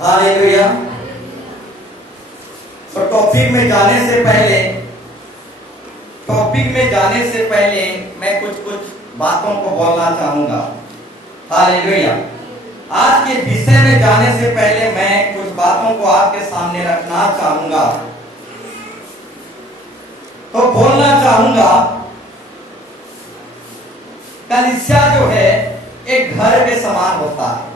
Hallelujah. तो topic में जाने से पहले मैं कुछ बातों को बोलना चाहूंगा। हालेलुया। आज के विषय में जाने से पहले मैं कुछ बातों को आपके सामने रखना चाहूंगा। तो बोलना चाहूंगा, कलीसिया जो है एक घर के समान होता है।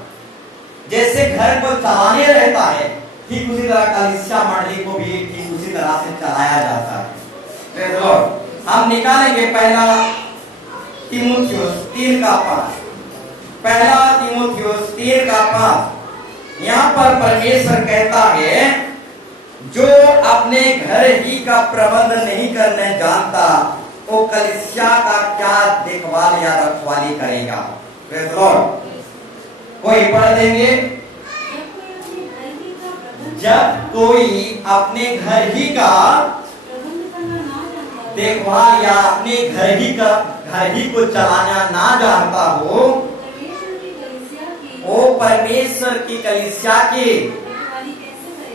जैसे घर को चलाने रहता है, ठीक उसी तरह कलीसिया मंडली को भी ठीक उसी तरह से चलाया जाता है। हम निकालेंगे पहला तीमुथियुस 3:5। पहला तीमुथियुस 3:5। यहाँ पर परमेश्वर कहता है, जो अपने घर ही का प्रबंध नहीं करने जानता, वो कलीसिया का क्या देखभाल या रखवाली करेगा। Praise the Lord. कोई पढ़ देंगे। जब कोई अपने घर ही का देखभाल या अपने घर ही को चलाना ना जानता हो, वो परमेश्वर की कलीसिया की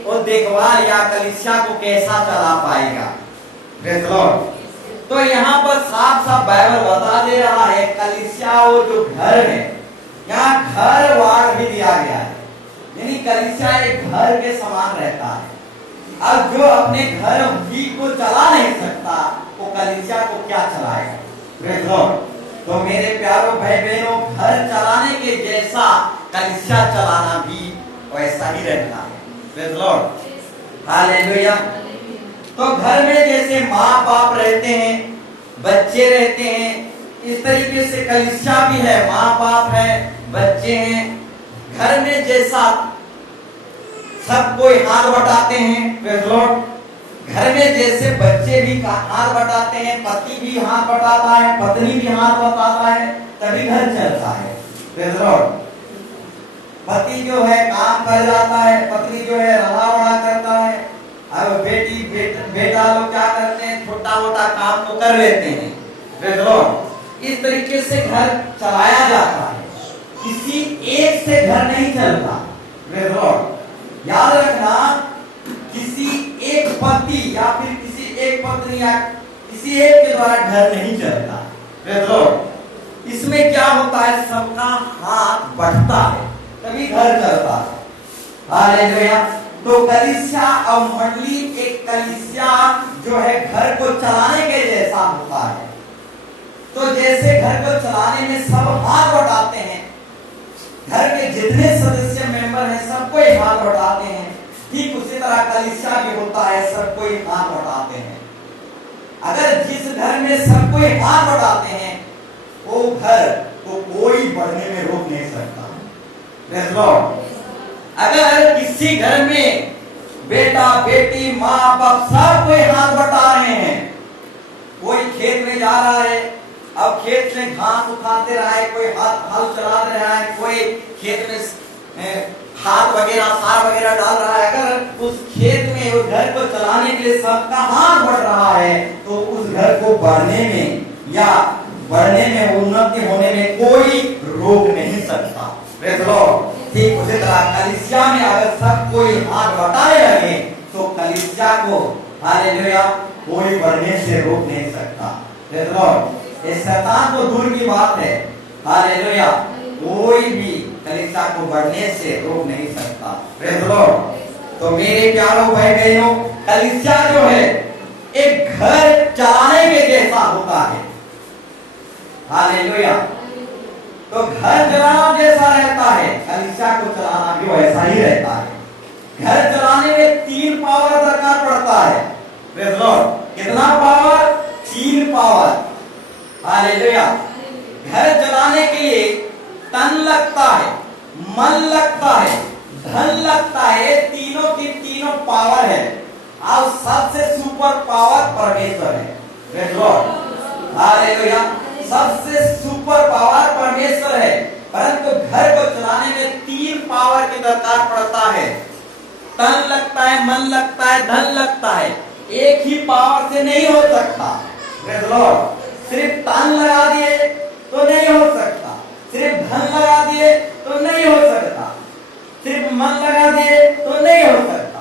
वो देखभाल या कलीसिया को कैसा चला पाएगा। Praise the Lord. तो यहाँ पर साफ साफ बाइबल बता दे रहा है, कलीसिया वो जो घर है, यहाँ घर वार भी दिया गया है, यानी कलीसिया एक घर के समान रहता है। अब जो अपने घर ही को चला नहीं सकता, वो कलीसिया को क्या चलाएगा। Praise the Lord. तो मेरे प्यारों भाई बहनों, घर चलाने के जैसा कलीसिया चलाना भी वैसा ही रहता है। Praise the Lord. हालेलुया। तो घर में जैसे माँ बाप रहते हैं, बच्चे रहते हैं, इस तरीके से कलीसिया भी है। माँ बाप है, बच्चे हैं। घर में जैसा सब कोई हाथ बटाते हैं, प्रेज़ द लॉर्ड। घर में जैसे बच्चे भी हाथ बटाते हैं, पति भी हाथ बटाता है, पत्नी भी हाथ बटाता है, तभी घर चलता है। Praise the Lord. पति जो है काम कर जाता है, पत्नी जो है रहा वड़ा करता है। अब बेटा लोग क्या करते हैं, छोटा मोटा काम तो कर लेते हैं। Praise the Lord. इस तरीके से घर चलाया जाता है, किसी एक से घर नहीं चलता। Praise the Lord. याद रखना, किसी एक पति या फिर किसी एक पत्नी या किसी एक के द्वारा घर नहीं चलता। Praise the Lord. इसमें क्या होता है, सबका हाथ बढ़ता है, तभी घर चलता है। हालेलुया। तो कलीसिया और मंडली, एक कलीसिया जो है घर को चलाने के जैसा होता है। तो जैसे घर को चलाने में सब हाथ बटाते हैं, घर के जितने सदस्य मेंबर हैं सब कोई हाथ बटाते हैं, ठीक उसी तरह कलीसिया भी होता है, सब कोई हाथ बटाते हैं। अगर जिस घर में सब कोई हाथ बटाते हैं, वो घर को कोई बढ़ने में रोक नहीं सकता। Praise the Lord. अगर किसी घर में बेटा बेटी माँ बाप सब कोई हाथ बटा रहे हैं, कोई खेत में जा रहा है, अब खेत में घास उठाते रहा है, कोई हाथ हल चला रहा है, कोई खेत में खाद वगैरह सार वगैरह डाल रहा है, अगर उस खेत में उस घर को चलाने के लिए सबका हाथ बढ़ रहा है, तो उस घर को बढ़ने में उन्नति होने में कोई रोक नहीं सकता। Praise the Lord. ठीक उसी तरह कलीसिया में अगर सब कोई हाथ बटाने लगे, तो कलीसिया को हालेलुया कोई बढ़ने से रोक नहीं सकता। Praise the Lord. ये शैतान को दूर की बात है। हालेलुया। कोई भी कलीसिया को बढ़ने से रोक नहीं सकता। Praise the Lord. तो मेरे प्यारों भाई बहनों, कलीसिया जो है एक घर चलाने के जैसा होता है। हालेलुया। तो घर चलाना जैसा रहता है, कलीसिया को चलाना भी वैसा ही रहता है। घर चलाने में 3 पावर दरकार पड़ता है। Praise the Lord. कितना पावर? 3 पावर। हालेलुया। घर चलाने के लिए तन लगता है, मन लगता है, धन लगता है, तीनों की तीनों पावर है। और सबसे सुपर पावर परमेश्वर है। Praise the Lord. हालेलुया। सबसे सुपर पावर परमेश्वर है, परंतु घर को चलाने में 3 पावर की दरकार पड़ता है। तन लगता है, मन लगता है, धन लगता है। एक ही पावर से नहीं हो सकता। Praise the Lord. सिर्फ तन लगा दिए तो नहीं हो सकता, सिर्फ धन लगा दिए तो नहीं हो सकता, सिर्फ मन लगा दे तो नहीं हो सकता।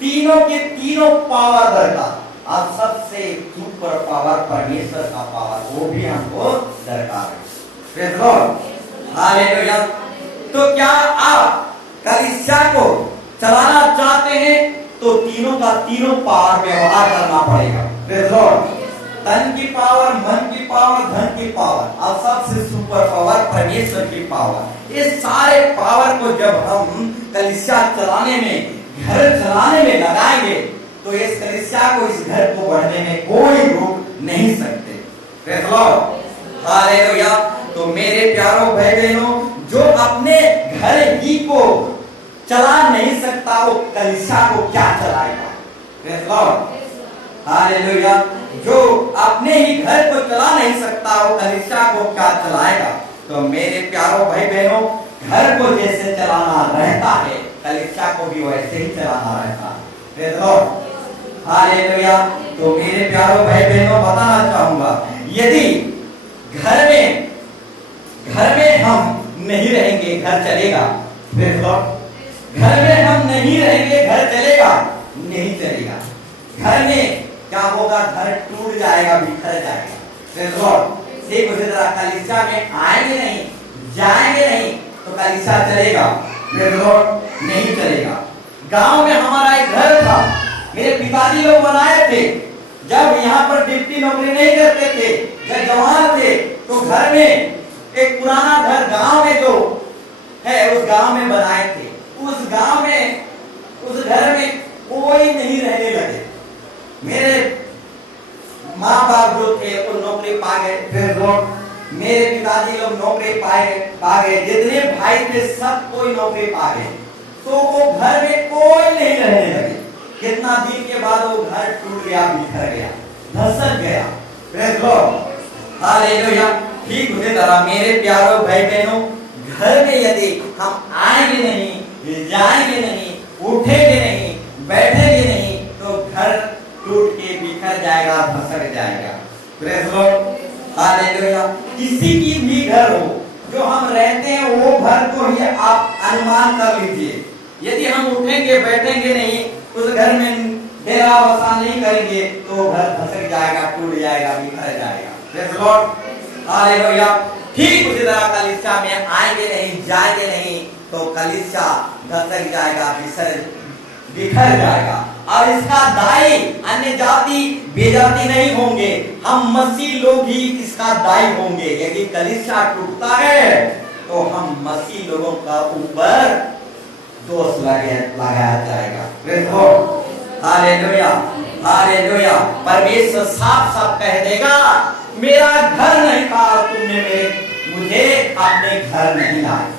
तीनों के तीनों पावर दरकार। अब सबसे सुपर पावर परमेश्वर का पावर, वो भी हमको दरकार है। Praise the Lord, hallelujah. तो क्या आप कलीसिया को चलाना चाहते हैं तो तीनों का तीनों पावर व्यवहार करना पड़ेगा। प्रेज़ द लॉर्ड, तन की पावर, मन की पावर, धन की पावर और सबसे सुपर पावर परमेश्वर की पावर। इस सारे पावर को जब हम कलीसिया चलाने में, घर चलाने में लगाएंगे तो इस कलीसिया को, इस घर को बढ़ने में कोई रोक नहीं सकते। Praise the Lord, hallelujah. तो मेरे प्यारों भाई बहनों, जो अपने घर ही को चला नहीं सकता वो कलीसिया को क्या चलाएगा? Praise the Lord, hallelujah. जो अपने ही घर को चला नहीं सकता वो कलीसिया को क्या चलाएगा? तो मेरे प्यारों भाई बहनों, घर को जैसे चलाना रहता है कलीसिया को भी वैसे ही चलाना रहता है। Praise the Lord, hallelujah. तो मेरे प्यारों भाई बहनों, बताना चाहूंगा, यदि घर में हम नहीं रहेंगे घर चलेगा? प्रेज़ द लॉर्ड, घर में हम नहीं रहेंगे घर चलेगा? नहीं चलेगा। घर में क्या होगा? घर टूट जाएगा, बिखर जाएगा। प्रेज़ द लॉर्ड, ठीक उसी तरह कलीसिया में आएंगे नहीं, जाएंगे नहीं तो कलीसिया चलेगा? प्रेज़ द लॉर्ड, नहीं चलेगा। गांव में हमारा एक घर था, मेरे पिताजी लोग बनाए थे। जब यहाँ पर डिप्टी नौकरी नहीं करते थे, जब जवान थे, तो घर में एक पुराना घर गांव में जो है उस गांव में बनाए थे। उस गांव में, उस घर में कोई नहीं रहने लगे। मेरे माँ बाप जो थे वो नौकरी पा गए। फिर मेरे पिताजी लोग नौकरी पा गए। जितने भाई थे सब कोई नौकरी पा गए। तो वो घर में कोई नहीं रहने लगे। कितना दिन के बाद वो घर टूट गया, बिखर गया, धसक गया। Praise the Lord, hallelujah. ठीक उसी तरह मेरे प्यारों भाई बहनों, घर में यदि हम आएंगे नहीं, जाएंगे नहीं, उठेंगे नहीं, बैठेंगे नहीं तो घर टूट के बिखर जाएगा, धसक जाएगा। Praise the Lord, hallelujah. किसी की भी घर हो जो हम रहते हैं वो घर को ही आप अनुमान कर लीजिए। यदि हम उठेंगे बैठेंगे नहीं, उस घर में डेरा बसा नहीं करेंगे तो घर धसक जाएगा, टूट जाएगा, बिखर जाएगा। Praise the Lord, hallelujah. ठीक उसी तरह कलीसिया में आएंगे नहीं, जाएंगे नहीं तो कलीसिया धसक जाएगा, बिखर जाएगा। और इसका दाई अन्य जाति बेजाति नहीं होंगे, हम मसीह लोग ही इसका दाई होंगे। यदि कलीसिया टूटता है तो हम मसीह लोगों का ऊपर दोष लगाया जाएगा। Praise the Lord, hallelujah, hallelujah. परमेश्वर साफ साफ कह देगा, मेरा घर नहीं था तुमने मुझे अपने घर नहीं लाए।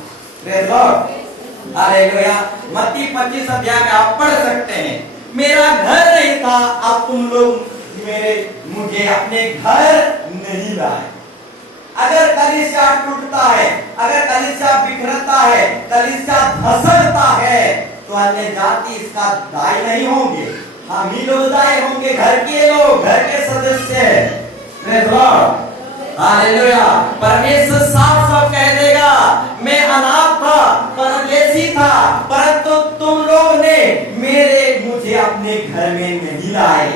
Praise the Lord, hallelujah. मत्ती 25 अध्याय में आप पढ़ सकते हैं, मेरा घर नहीं था अब तुम लोग मुझे अपने घर नहीं लाए। अगर कलीसिया टूटता है, अगर कलीसिया बिखरता है, कलीसिया धसकता है तो अन्य जाति इसका दाई नहीं होंगे, हम ही लोग दाई होंगे। घर के लोग, घर के सदस्य। Praise the Lord, hallelujah. परमेश्वर साफ साफ कह देगा, मैं अनाथ था, परदेशी था, परंतु तुम लोग ने मुझे अपने घर में नहीं लाए।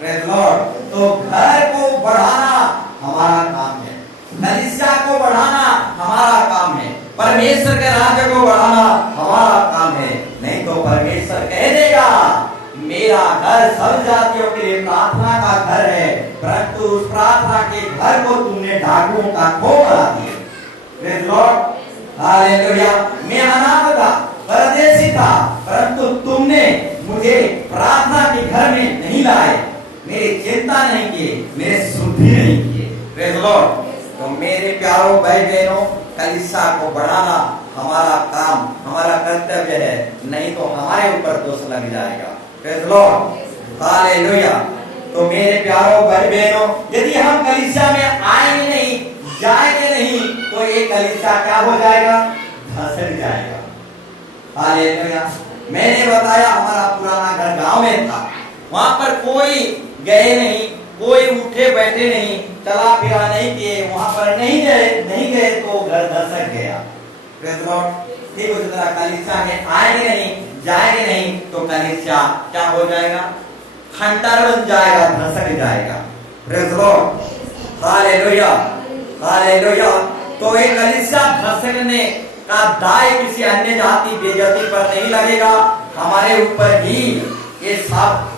Praise the Lord. तो घर को बढ़ाना हमारा काम है, कलीसिया को बढ़ाना हमारा काम है, परमेश्वर के राज्य को बढ़ाना हमारा काम है। नहीं तो परमेश्वर कह देगा, मेरा घर सब जातियों के लिए प्रार्थना का घर है, परंतु उस प्रार्थना के घर को तुमने डाकुओं का खो बना दिया। Praise the Lord, hallelujah. मैं अनाथ था, परदेशी था, परंतु तुमने मुझे प्रार्थना के घर में नहीं लाए, मेरी चिंता नहीं की, मेरे शुद्धि नहीं की। Praise the Lord. तो मेरे प्यारों भाई बहनों, कलीसिया को बढ़ाना हमारा काम, हमारा कर्तव्य है, नहीं तो हमारे ऊपर दोष लग जाएगा। Praise the Lord, hallelujah. तो मेरे प्यारों भाई बहनों, यदि हम कलीसिया में आएंगे नहीं, जाएंगे नहीं तो ये कलीसिया क्या हो जाएगा? धसक जाएगा। हालेलुया। मैंने बताया हमारा पुराना घर गांव में था, वहां पर कोई गए नहीं, कोई उठे बैठे नहीं, चला फिरा नहीं किए, वहां पर नहीं गए तो घर धसक गया। प्रेज़ द लॉर्ड, ठीक उसी तरह कलीसिया में आएंगे नहीं, जाएंगे नहीं, तो कलीसिया क्या हो जाएगा? खंडर बन जाएगा, धसक जाएगा। Praise the Lord, hallelujah, hallelujah. तो एक कलीसिया धसकने का दाय किसी अन्य जाति बेजाति पर नहीं लगेगा, हमारे ऊपर ही ये सब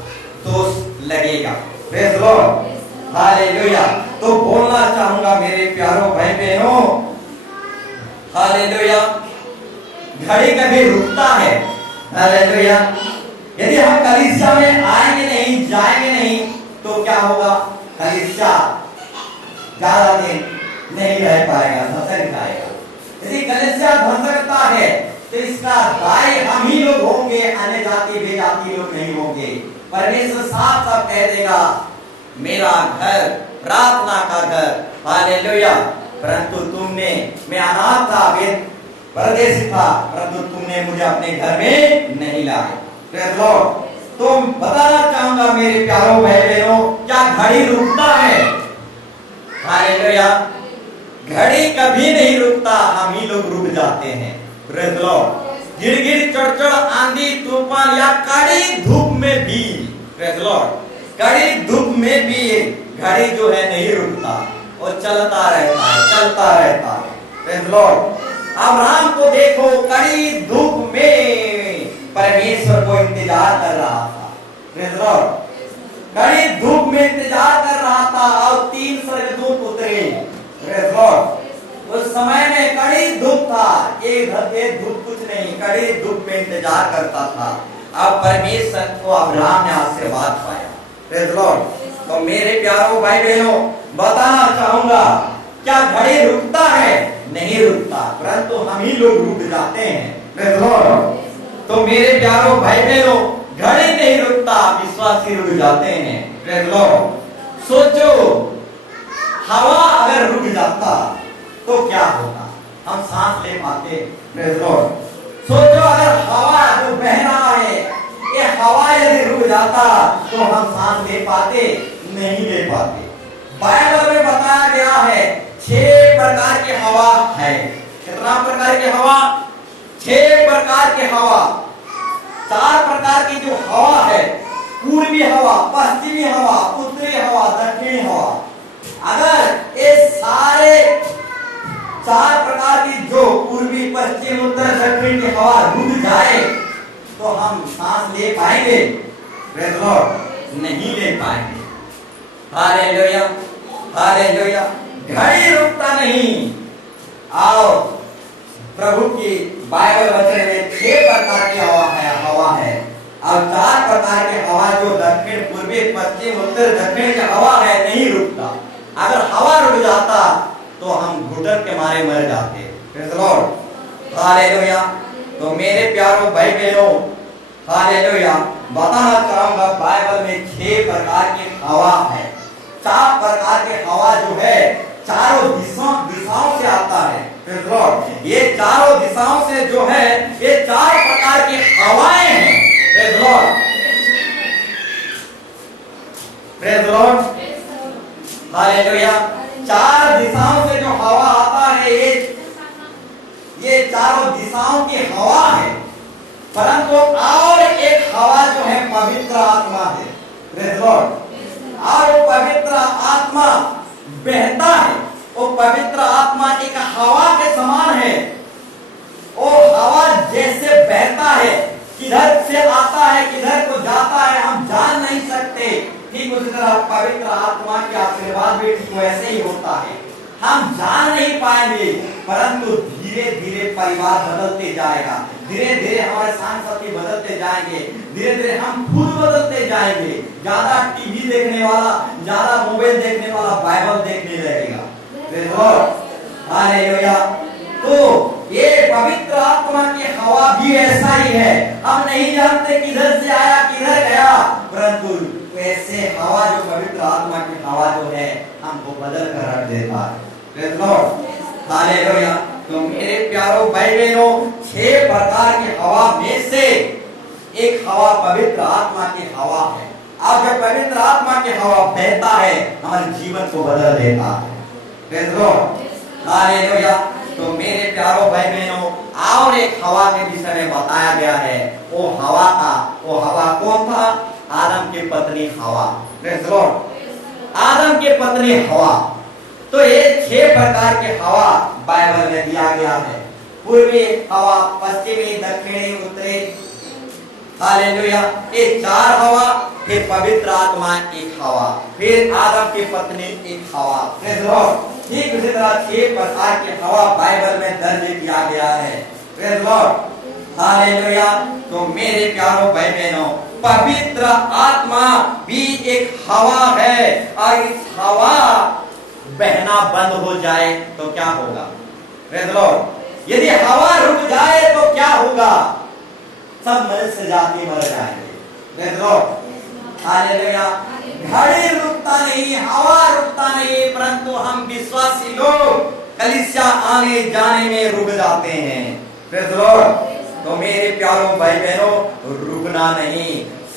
दोष लगेगा। Praise the Lord, hallelujah. तो बोलना चाहूंगा मेरे प्यारों भाई बहनों, हालेलुया, घड़ी कभी रुकता है, हालेलुया। यदि हम कलीसिया में आएंगे नहीं, जाएंगे नहीं, तो क्या होगा? कलीसिया ज्यादा दिन नहीं रह पाएगा, धसक जाएगा। यदि कलीसिया धसकता है तो इसका दाय हम ही लोग होंगे, अन्य जाति बेजाति लोग नहीं होंगे। परमेश्वर साफ साफ कह देगा, मेरा घर प्रार्थना का घर, हालेलुया। परंतु तुमने, मैं अनाथ था, परदेशी था, परंतु तुमने मुझे अपने घर में नहीं लाए। Praise the Lord. तो बताना चाहूंगा मेरे प्यारों भाई बहनों, क्या घड़ी रुकता है? हालेलुया, घड़ी कभी नहीं रुकता, हम ही लोग रुक जाते हैं। Praise the lord. गिड़गिड़, चढ़चढ़, आंधी, तूफान या कड़ी धूप में भी, प्रेज़ द लॉर्ड, कड़ी धूप में भी घड़ी जो है नहीं रुकता, वो चलता रहता है, चलता रहता है। Praise the Lord. अब्राहम को देखो, कड़ी धूप में परमेश्वर को इंतजार कर रहा था। Praise the Lord. कड़ी धूप में इंतजार कर रहा था और 3 स्वर्गदूत उतरे। Praise the Lord. उस समय में कड़ी धूप था, एक धूप कुछ नहीं, कड़ी धूप में इंतजार करता था। अब परमेश्वर को अब्राहम ने आशीर्वाद पाया। Praise the Lord. तो मेरे प्यारों भाई बहनों, बताना चाहूंगा, क्या घड़ी रुकता है? नहीं रुकता, परंतु हम ही लोग रुक जाते हैं। Praise the Lord. तो मेरे प्यारों भाई बहनों, घड़ी नहीं रुकता, विश्वासी रुक जाते हैं। Praise the Lord. सोचो, हवा अगर रुक जाता तो क्या होता? हम सांस ले पाते? Praise the Lord. सोचो, अगर हवा जो बह रहा है, ये हवा यदि रुक जाता तो हम सांस ले पाते? नहीं ले पाते। बाइबल में बताया गया है 6 प्रकार की हवा है। कितना प्रकार की हवा? 6 प्रकार की हवा। 4 प्रकार की जो हवा है, पूर्वी हवा, पश्चिमी हवा, उत्तरी हवा, दक्षिणी हवा। अगर ये सारे 4 प्रकार की जो पूर्वी, पश्चिम, उत्तर, दक्षिण की हवा रुक जाए तो हम सांस ले पाएंगे? प्रेज़ द लॉर्ड, नहीं ले पाएंगे। Hallelujah, hallelujah. घड़ी रुकता नहीं। आओ, प्रभु की बाइबल वचन में 6 प्रकार की हवा है और 4 प्रकार की हवा जो दक्षिण, पूर्वी, पश्चिम, उत्तर, दक्षिण की हवा है, नहीं रुकता। अगर हवा रुक जाता तो हम घुटन के मारे मर जाते। Praise the Lord, hallelujah. तो मेरे प्यारों भाई बहनों, हालेलुया, बताना चाहूंगा बाइबल में 6 प्रकार की हवा है। 4 प्रकार की हवा जो है चारों दिशाओं से आता है। Praise the Lord. ये चारों दिशाओं से जो है, ये 4 प्रकार की हवाएं हैं। Praise the Lord, praise the Lord, hallelujah. 4 दिशाओं से जो हवा आता है, ये चारों दिशाओं की हवा है। परंतु और एक हवा जो है पवित्र आत्मा है। Praise the Lord. और वो पवित्र आत्मा बहता है। वो पवित्र आत्मा एक हवा के समान है। वो हवा जैसे बहता है, किधर से आता है, किधर को जाता है, हम जान नहीं सकते। ठीक उसी तरह पवित्र आत्मा के आशीर्वाद भी ठीक वैसे ही होता है। हम जान नहीं पाएंगे, परंतु धीरे धीरे परिवार बदलते जाएगा, धीरे धीरे हमारे सांस्कृतिक बदलते जाएंगे, धीरे धीरे हम खुद बदलते जाएंगे। ज्यादा टीवी देखने वाला, ज्यादा मोबाइल देखने वाला बाइबल देखने लगेगा। हालेलुया। तो ये पवित्र आत्मा की हवा भी ऐसा ही है। हम नहीं जानते किधर से आया, किधर गया, परंतु वैसे हवा जो पवित्र आत्मा की हवा जो है, हमको बदल कर रख देता है। Praise the Lord, hallelujah. तो मेरे प्यारों भाई बहनों, 6 प्रकार की हवा में से एक हवा पवित्र आत्मा की हवा है। अब जब पवित्र आत्मा की हवा बहता है, हमारे जीवन को बदल देता है। Praise the Lord, hallelujah. तो मेरे प्यारों भाई बहनों, और एक हवा के विषय में बताया गया है। वो हवा कौन था? आदम की पत्नी हवा। Praise the Lord. आदम की पत्नी हवा। तो ये 6 प्रकार के हवा बाइबल में दिया गया है। पूर्वी हवा, पश्चिमी, दक्षिणी, उत्तरी। हालेलुया। ये 4 हवा, फिर पवित्र आत्मा एक हवा, फिर आदम की पत्नी एक हवा। Praise the Lord. ठीक उसी तरह 6 प्रकार के हवा बाइबल में दर्ज किया गया है। Praise the Lord. हालेलुया। तो मेरे प्यारों भाई बहनों, पवित्र आत्मा भी एक हवा है, और इस हवा बहना बंद हो जाए तो क्या होगा? Praise the Lord. यदि हवा रुक जाए तो क्या होगा? सब मनुष्य जाति मर जाएंगे। Praise the Lord. हालेलुया। घड़ी रुकता नहीं, हवा रुकता नहीं, परंतु हम विश्वासी लोग कलीसिया आने जाने में रुक जाते हैं। Praise the Lord. तो मेरे प्यारों भाई बहनों, रुकना नहीं,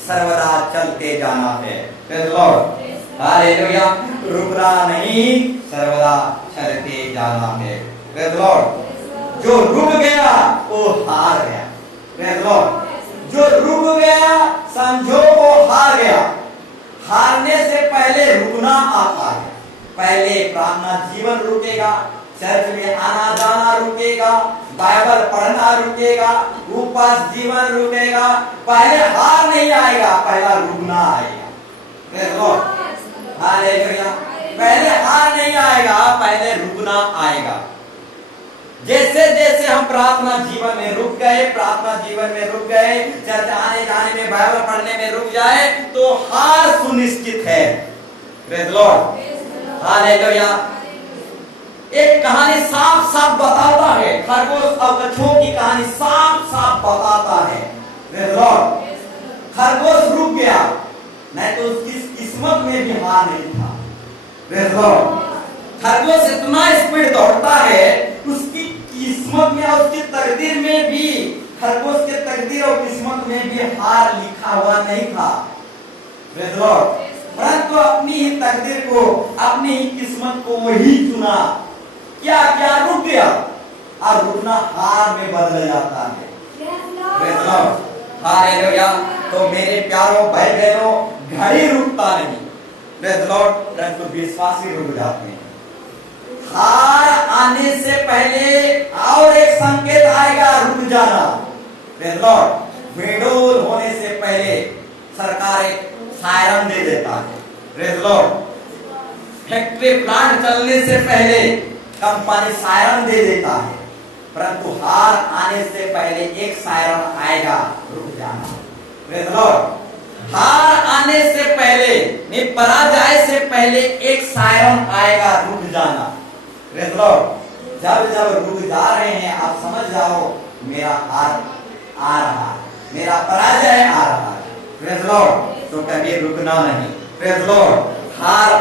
सर्वदा चलते जाना है। Praise the Lord. हालेलुया। रुकना नहीं, सर्वदा चलते जाना है। Praise the Lord. जो रुक गया वो हार गया। Praise the Lord. जो रुक गया समझो वो हार गया। हारने से पहले रुकना आता है। पहले प्रार्थना जीवन रुकेगा, चर्च में आना जाना रुकेगा, बाइबल पढ़ना रुकेगा, उपवास जीवन रुकेगा। पहले हार नहीं आएगा, पहला रुकना आएगा। Praise the Lord. हालेलुया। पहले हार नहीं आएगा, पहले रुकना आएगा। जैसे जैसे हम प्रार्थना जीवन में रुक गए, चर्च आने जाने में, बाइबल पढ़ने में रुक जाए तो हार सुनिश्चित है। Praise the Lord. हालेलुया। एक कहानी साफ साफ बताता है, खरगोश और कछुओं की कहानी साफ साफ बताता है। Praise the Lord. खरगोश रुक गया, नहीं तो उसकी किस्मत में भी हार नहीं था। Praise the Lord. खरगोश इतना स्पीड दौड़ता है, उसकी किस्मत में और उसकी तकदीर में भी, खरगोश के तकदीर और किस्मत में भी हार लिखा हुआ नहीं था। Praise the Lord. परंतु अपनी ही तकदीर को, अपनी ही किस्मत को वही चुना। क्या क्या रुक गया, और रुकना हार में बदल जाता है। Praise the Lord. हालेलुया। तो मेरे प्यारों भाई बहनों, घड़ी रुकता नहीं। Praise the Lord. परंतु विश्वासी रुक जाते हैं। हार आने से पहले और एक संकेत आएगा, रुक जाना। Praise the Lord. विड्रोल होने से पहले सरकार एक सायरन दे देता है। Praise the Lord. Factory plant चलने से पहले कंपनी सायरन दे देता है, परंतु हार आने से पहले एक सायरन आएगा, रुक जाना। Praise the Lord. हार आने से पहले, पराजय से पहले एक सायरन आएगा, रुक जाना। Praise the Lord. जब जब रुक जा रहे हैं, आप समझ जाओ मेरा हार आ रहा है, मेरा पराजय आ रहा है। Praise the Lord. तो कभी रुकना नहीं। Praise the Lord. हार,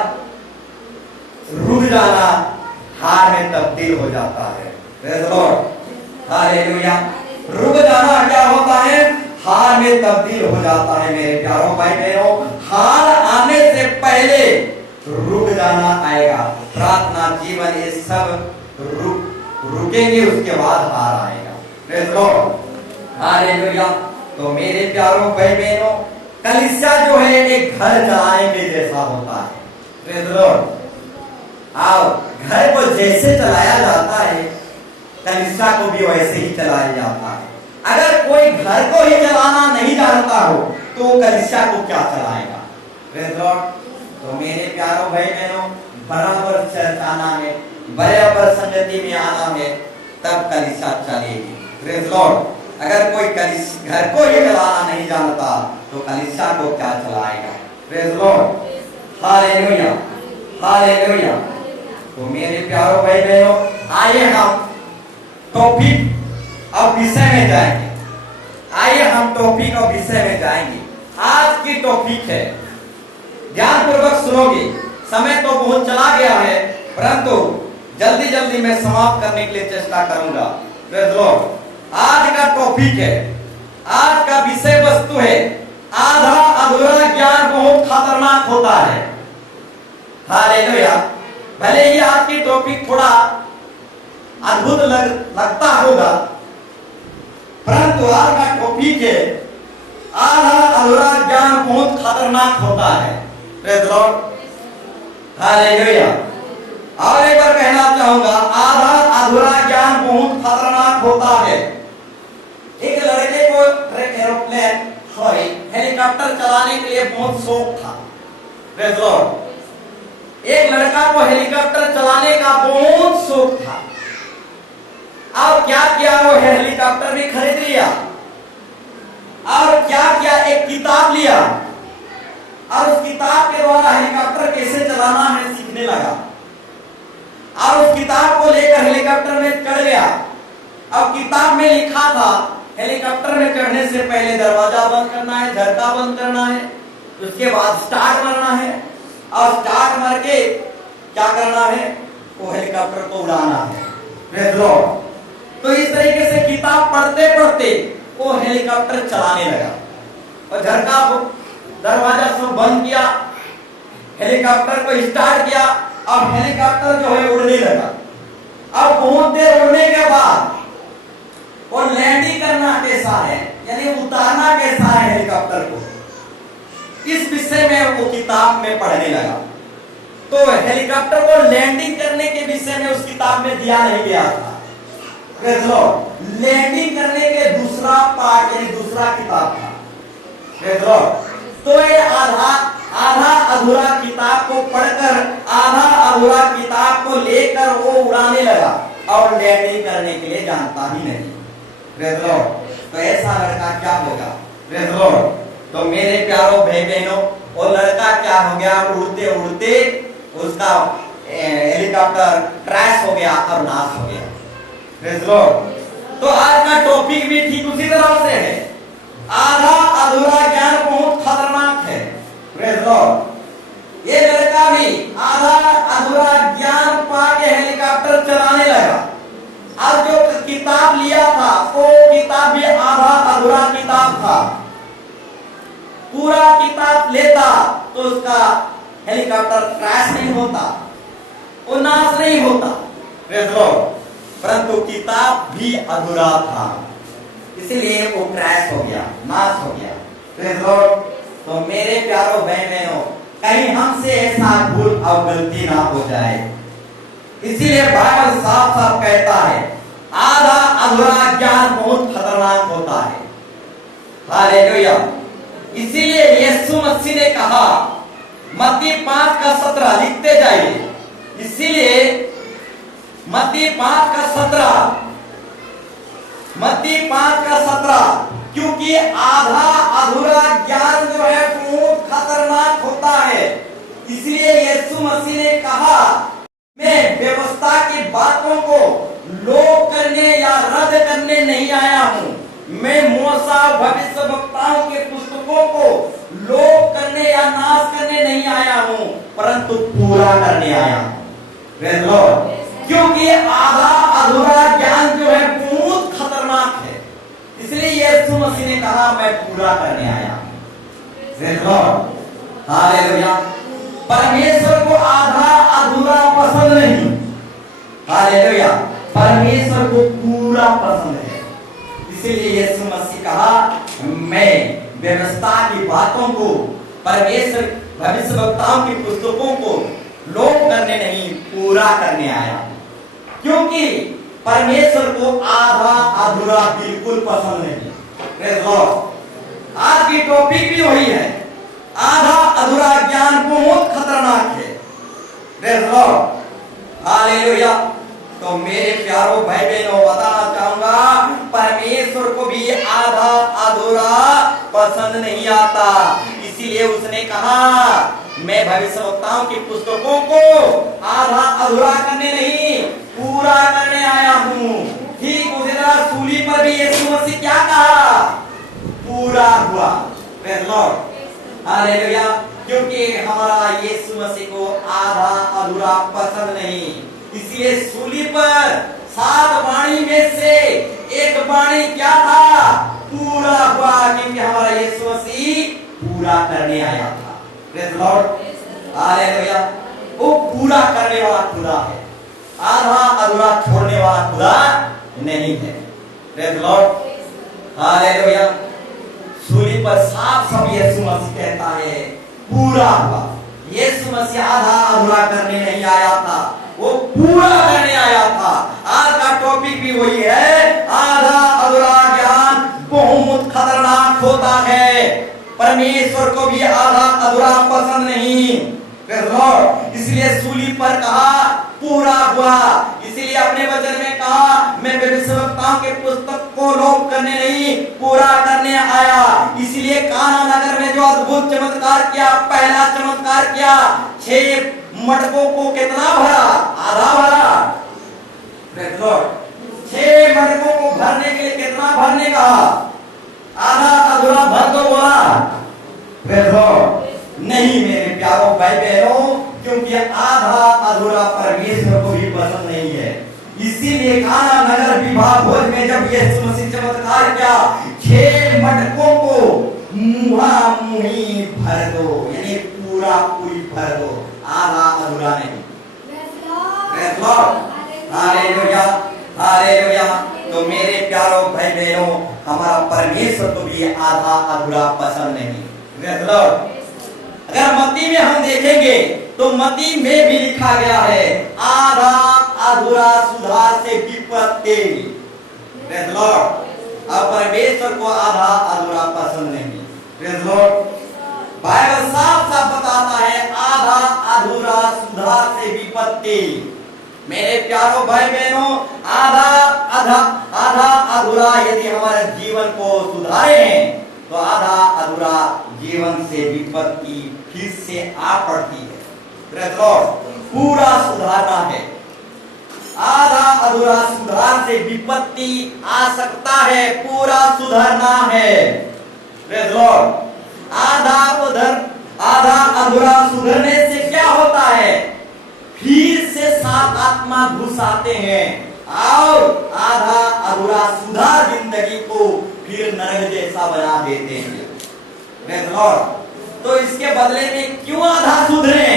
रुक जाना हार में तब्दील हो जाता है। Praise the Lord. हालेलुया। रुक जाना क्या होता है? हार में तब्दील हो जाता है। मेरे प्यारों भाई बहनों, हार आने से पहले रुक जाना आएगा। प्रार्थना जीवन ये सब रुकेंगे, उसके बाद हार आएगा। Praise the Lord. हालेलुया। तो मेरे प्यारों भाई बहनों, कलीसिया जो है एक घर चलाने के जैसा होता है। Praise the Lord. आओ, घर को जैसे चलाया जाता है, कलीसिया को भी वैसे ही चलाया जाता है। अगर कोई घर को ही चलाना नहीं जानता हो तो कलीसिया को क्या चलाएगा? Praise the Lord. तो मेरे प्यारों भाई बहनों, बराबर चर्च आना है, बराबर संगति में आना है, तब कलीसिया चलेगी। Praise the Lord. अगर कोई घर को ही चलाना नहीं जानता तो कलीसिया को क्या चलाएगा? Praise the Lord. Hallelujah. Hallelujah. तो मेरे प्यारों भाई बहनों, आइए हम टॉपिक और विषय में जाएंगे। आइए हम टॉपिक और विषय में जाएंगे। आज की टॉपिक है, ध्यानपूर्वक सुनोगे। समय तो बहुत चला गया है, परंतु जल्दी जल्दी मैं समाप्त करने के लिए चेष्टा करूंगा। Praise the Lord. आज का टॉपिक है, आज का विषय वस्तु है, आधा अधूरा ज्ञान बहुत खतरनाक होता है। हालेलुया। भले ही आज की टॉपिक थोड़ा अद्भुत लगता होगा, परंतु आज का टॉपिक है आधा अधूरा ज्ञान बहुत खतरनाक होता है। Praise the Lord, hallelujah. और एक बार कहना चाहूंगा, आधा अधूरा ज्ञान बहुत खतरनाक होता है। एक लड़के को एरोप्लेन सॉरी हेलीकॉप्टर चलाने के लिए बहुत शौक था। प्रेज़ द लॉर्ड, एक लड़का को हेलीकॉप्टर चलाने का बहुत शौक था। अब क्या किया, वो हेलीकॉप्टर भी खरीद लिया और क्या किया, एक किताब लिया और उस किताब के द्वारा हेलीकॉप्टर कैसे चलाना है सीखने लगा और उस किताब को लेकर हेलीकॉप्टर में चढ़ गया। अब किताब में लिखा था हेलीकॉप्टर में चढ़ने से पहले दरवाजा बंद करना है, झरका बंद करना है, उसके बाद स्टार्ट मारना है और स्टार्ट मार के क्या करना है, वो हेलीकॉप्टर को उड़ाना है। Praise the Lord. तो इस तरीके से किताब पढ़ते पढ़ते वो हेलीकॉप्टर चलाने लगा और झरका दरवाजा सब बंद किया, हेलीकॉप्टर को स्टार्ट किया और हेलीकॉप्टर जो है उड़ने लगा। अब बहुत देर उड़ने के बाद वो लैंडिंग करना कैसा है, यानी उतारना कैसा है हेलीकॉप्टर को, इस विषय में वो किताब में पढ़ने लगा। तो हेलीकॉप्टर को लैंडिंग करने के विषय में उस किताब में दिया नहीं गया था। लैंडिंग करने के दूसरा पार्ट यानी दूसरा किताब था। तो ये आधा अधूरा किताब को पढ़कर आधा अधूरा किताब को लेकर वो उड़ाने लगा और लैंडिंग करने के लिए जानता ही नहीं। तो ऐसा लड़का क्या होगा? तो मेरे प्यारों भाई बहनों, वो लड़का क्या हो गया, उड़ते उड़ते उसका हेलीकॉप्टर क्रैश हो गया और नाश हो गया। तो आज का टॉपिक भी ठीक उसी तरह से है, आधा अधूरा ज्ञान बहुत खतरनाक है। Praise the Lord. ये लड़का भी आधा अधूरा ज्ञान पाके हेलीकॉप्टर चलाने लगा और जो किताब लिया था वो किताब भी आधा अधूरा किताब था। पूरा किताब लेता तो उसका हेलीकॉप्टर क्रैश नहीं होता, वो नाश नहीं होता। Praise the Lord. परंतु किताब भी अधूरा था, इसलिए वो क्रैश हो गया, नाश हो गया। Praise the Lord. तो मेरे प्यारों भाई बहनों, कहीं हमसे ऐसा भूल और गलती ना हो जाए, इसीलिए बाइबल साफ साफ कहता है आधा अधूरा ज्ञान बहुत खतरनाक होता है। हालेलुया। इसीलिए यीशु मसीह ने कहा, मत्ती 5:17 लिखते जाइए। इसीलिए मत्ती 5:17 क्योंकि आधा अधूरा ज्ञान जो है बहुत खतरनाक होता है। इसलिए यीशु मसीह ने कहा, मैं व्यवस्था की बातों को लोप करने या रद्द करने नहीं आया हूँ, मैं मूसा भविष्यवक्ताओं के पुस्तकों को लोप करने या नाश करने नहीं आया हूँ, परंतु पूरा करने आया हूँ। Praise the Lord. क्योंकि आधा अधूरा ज्ञान जो है बहुत खतरनाक है, इसलिए यीशु मसीह ने कहा मैं पूरा करने आया हूं। Praise the Lord. हालेलुया। परमेश्वर को आधा अधूरा पसंद नहीं। हालेलुया। परमेश्वर को पूरा पसंद है, इसलिए यीशु मसीह कहा, मैं व्यवस्था की बातों को, परमेश्वर भविष्यवक्ताओं की पुस्तकों को लोप करने नहीं, पूरा करने आया। क्योंकि परमेश्वर को आधा अधूरा बिल्कुल पसंद नहीं। Praise the Lord. आज की टॉपिक भी वही है, आधा अधूरा ज्ञान बहुत खतरनाक है। Praise the Lord. हालेलुया। तो मेरे प्यारों भाई बहनों, बताना चाहूंगा, परमेश्वर को भी आधा अधूरा पसंद नहीं आता। इसीलिए उसने कहा, मैं भविष्यवक्ताओं की पुस्तकों को आधा अधूरा करने नहीं, पूरा करने आया हूँ। ठीक उसी तरह सूली पर भी यीशु मसीह क्या कहा, पूरा हुआ। Praise the Lord. हालेलुया। क्योंकि हमारा यीशु मसीह को आधा अधूरा पसंद नहीं, इसलिए सूली पर 7 वाणी में से एक वाणी क्या था, पूरा हुआ, क्योंकि हमारा यीशु मसीह पूरा करने आया था। Praise the Lord. हालेलुया। वो पूरा करने वाला खुदा है, आधा अधूरा छोड़ने वाला खुदा नहीं है। Praise the Lord. हालेलुया। सूली पर साफ सब यीशु मसीह कहता है पूरा हुआ। यीशु मसीह आधा अधूरा करने नहीं आया था, वो पूरा करने आया था। आज का टॉपिक भी वही है, आधा अधूरा ज्ञान बहुत खतरनाक होता है। परमेश्वर को भी आधा अधूरा पसंद नहीं। इसलिए सूली पर कहा पूरा हुआ। इसलिए अपने वचन में कहा मैं भविष्यवक्ताओं के पुस्तक को लोप करने नहीं पूरा करने आया। इसलिए काना नगर में जो अद्भुत चमत्कार किया, पहला चमत्कार किया, 6 मटकों को कितना भरा? आधा भरा। 6 मटकों को भरने के लिए कितना भरने का? आधा अधूरा भर दो बोला नहीं मेरे प्यारों भाई बहनों, क्योंकि आधा अधूरा परमेश्वर को भी पसंद नहीं है। इसीलिए काना नगर विवाह भोज में जब यीशु मसीह चमत्कार किया, 6 मटकों को मुहा मुही भर दो, यानी पूरा पूरी भर दो, आधा अधूरा नहीं। Hallelujah hallelujah. तो मेरे प्यारों भाई बहनों, हमारा परमेश्वर को भी आधा अधूरा पसंद नहीं। अगर मत्ती में हम देखेंगे तो मत्ती में भी लिखा गया है आधा अधूरा सुधार से विपत्ति। अब परमेश्वर को आधा अधूरा पसंद नहीं। बाइबल साफ साफ बताता है आधा अधूरा सुधार से विपत्ति। मेरे प्यारों भाई बहनों, आधा अधूरा यदि हमारे जीवन को सुधारे तो आधा अधूरा जीवन से विपत्ति फिर से आ पड़ती है। पूरा सुधारना है। आधा अधूरा सुधार से विपत्ति आ सकता है, पूरा सुधारना है। आधा अधूरा सुधरने से क्या होता है? फिर से 7 आत्मा घुस आते हैं और आधा अधूरा सुधार जिंदगी को फिर नरक जैसा बना देते हैं। तो इसके बदले में क्यों आधा सुधरे?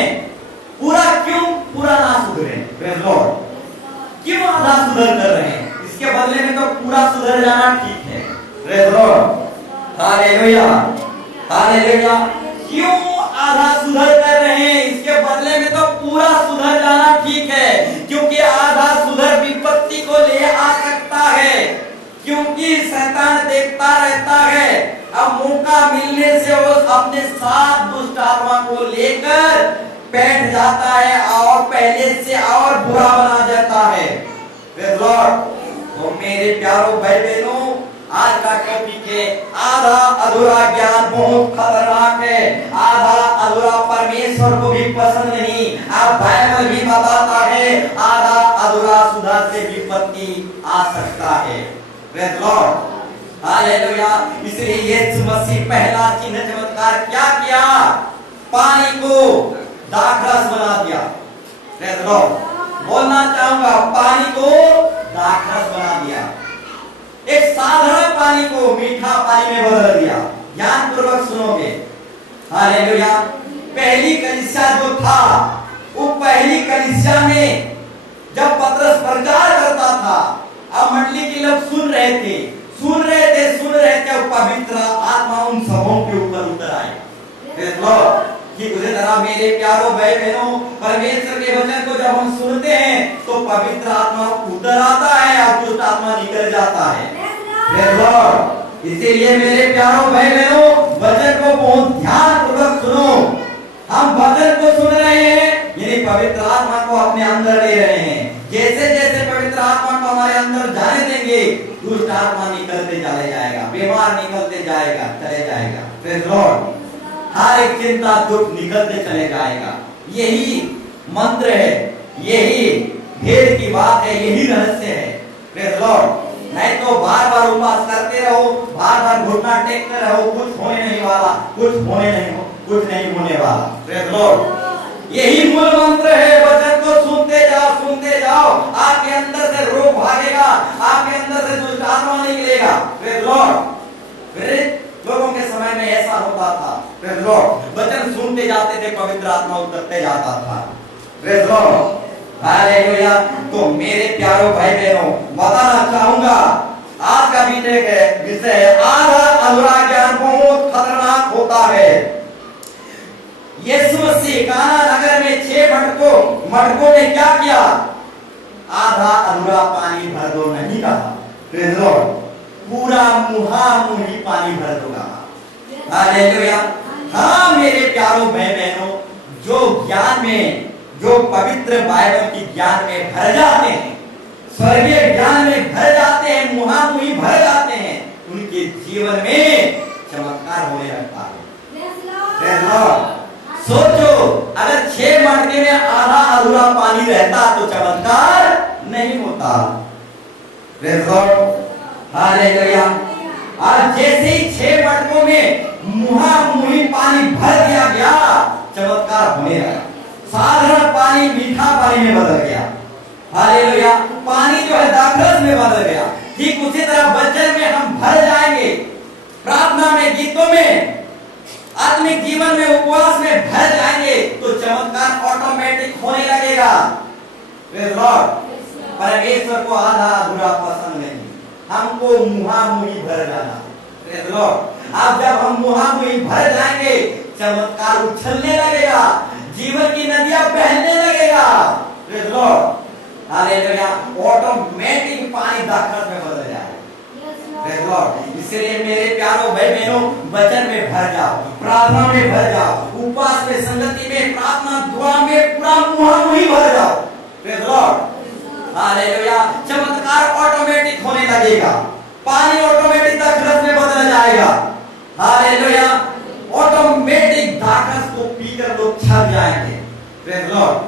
पूरा क्यों पूरा ना सुधरे? क्यों आधा सुधर कर रहे हैं? इसके बदले में तो पूरा सुधर जाना ठीक है। Hallelujah hallelujah. क्यों आधा सुधर कर रहे हैं? इसके बदले में तो पूरा सुधर जाना ठीक है, क्योंकि आधा सुधर विपत्ति को ले आ सकता है। क्योंकि शैतान देखता रहता है, अब मौका मिलने से वो अपने साथ दुष्ट आत्मा को लेकर बैठ जाता है और पहले से और बुरा बना जाता है। तो मेरे प्यारों भाई बहनों, आज का टॉपिक है आधा अधूरा ज्ञान बहुत खतरनाक है। आधा अधूरा परमेश्वर को भी पसंद नहीं। आप बाइबल भी बताता है आधा अधूरा सुधार से विपत्ति आ सकता है। हालेलुया। इसलिए यीशु मसीह पहला चिन्ह चमत्कार क्या किया? पानी को दाखरस बना दिया। बोलना चाहूंगा, पानी को दाखरस बना दिया। एक साधारण पानी को मीठा पानी में बदल दिया। ध्यान पूर्वक सुनोगे। हालेलुया। पहली कलीसिया जो था, वो पहली कलीसिया में जब पतरस प्रचार करता था, अब मंडली के लोग सुन रहे थे पवित्र आत्मा उन सबों के ऊपर उतर आई। कि उसी तरह मेरे प्यारों भाई बहनों, परमेश्वर के वचन को जब हम सुनते हैं तो पवित्र आत्मा उतर आता है और दुष्ट आत्मा निकल जाता है। इसीलिए मेरे प्यारों भाई बहनों, वचन को बहुत ध्यान पूर्वक सुनो। हम वचन को सुन रहे हैं, यानी पवित्र आत्मा को अपने अंदर ले रहे हैं। जैसे जैसे पवित्र आत्मा को हमारे अंदर जाने देंगे, दुष्ट आत्मा निकलते चले जाएगा, बीमार निकलते जाएगा, चले जाएगा। हर एक चिंता दुख निकलते चले जाएगा। यही मंत्र है, यही भेद की बात है, यही रहस्य है। Praise Lord. नहीं तो बार बार उपवास करते रहो, बार बार घुटना टेकते रहो, कुछ होने नहीं वाला, कुछ नहीं होने वाला। Praise Lord. यही मूल मंत्र है। वचन को सुनते जाओ, आपके अंदर से रोग भागेगा, आपके अंदर से दुष्ट आत्मा निकलेगा। Praise Lord. लोगों के समय में ऐसा होता था। Praise Lord. वचन सुनते जाते थे, पवित्र आत्मा उतरते जाता था। Praise Lord. हालेलुया। तो मेरे प्यारों भाई बहनों, बताना चाहूंगा आज का विषय है आधा अधूरा ज्ञान बहुत खतरनाक होता है। यीशु मसीह काना नगर में 6 मटकों ने क्या किया? आधा अधूरा पानी भर दो नहीं कहा, प्रेज़ लॉर्ड, पूरा मुहामुही पानी भर दो कहा। हालेलुया। हाँ मेरे प्यारों भाई बहनों, जो ज्ञान में, जो पवित्र बाइबल की ज्ञान में भर जाते हैं, स्वर्गीय ज्ञान में भर जाते हैं, मुहामुही भर जाते हैं, उनके जीवन में चमत्कार होने लगता है। Praise Lord. सोचो, अगर 6 मटके में आधा अधूरा पानी रहता तो चमत्कार नहीं होता। Praise Lord. हालेलुया। और जैसे ही 6 मटकों में मुहामुही पानी भर दिया गया, चमत्कार होने लगा। साधारण पानी मीठा पानी में बदल गया। हालेलुया। पानी जो है दाखरस में बदल गया। ठीक उसी तरह वचन में हम भर जाएंगे, प्रार्थना में, गीतों में, आत्मिक जीवन में, उपवास में भर जाएंगे तो चमत्कार ऑटोमेटिक होने लगेगा। Praise Lord. परमेश्वर को आधा अधूरा पसंद नहीं, हमको मुहामुही भर जाना। Praise Lord. अब जब हम मुहामुही भर जाएंगे, चमत्कार उछलने लगेगा, जीवन की नदियां बहने लगेगा। Praise Lord. हालेलुया। ऑटोमेटिक पानी दाखरस में बदल जाएगा। Praise Lord. इसलिए मेरे प्यारों भाई बहनों, वचन में भर जाओ, प्रार्थना में भर जाओ, उपवास में, संगति में, प्रार्थना दुआ में पूरा मुहामुही भर जाओ। Praise Lord. हालेलुया। चमत्कार ऑटोमेटिक होने लगेगा, पानी ऑटोमेटिक दाखरस में बदल जाएगा। हालेलुया। ऑटोमेटिक दाखरस को पीकर लोग छल जाएंगे। Praise Lord.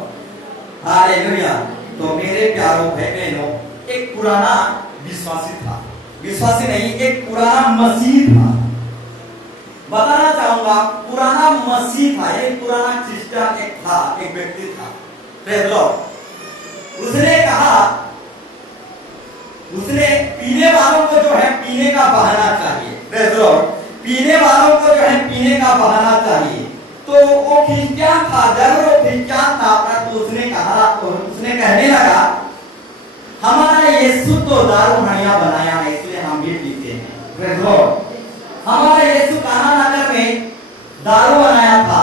हालेलुया। तो मेरे प्यारों भाई बहनों, एक पुराना विश्वासी था, विश्वासी नहीं, एक पुराना मसीह था। बताना चाहूंगा, पुराना मसीह था, एक पुराना क्रिश्चियन एक था, एक व्यक्ति था। Praise Lord. उसने कहा, उसने पीने वालों को जो है पीने का बहाना चाहिए। Praise Lord. पीने वालों को जो है पीने का बहाना चाहिए। तो वो क्रिश्चियन था, जब वो क्रिश्चियन था, तो उसने कहा, तो उसने कहने लगा, हमारा यीशु तो दारू हड़िया बनाया है, इसलिए हम भी पीते हैं। Praise Lord. हमारा यीशु काना नगर में दारू बनाया था,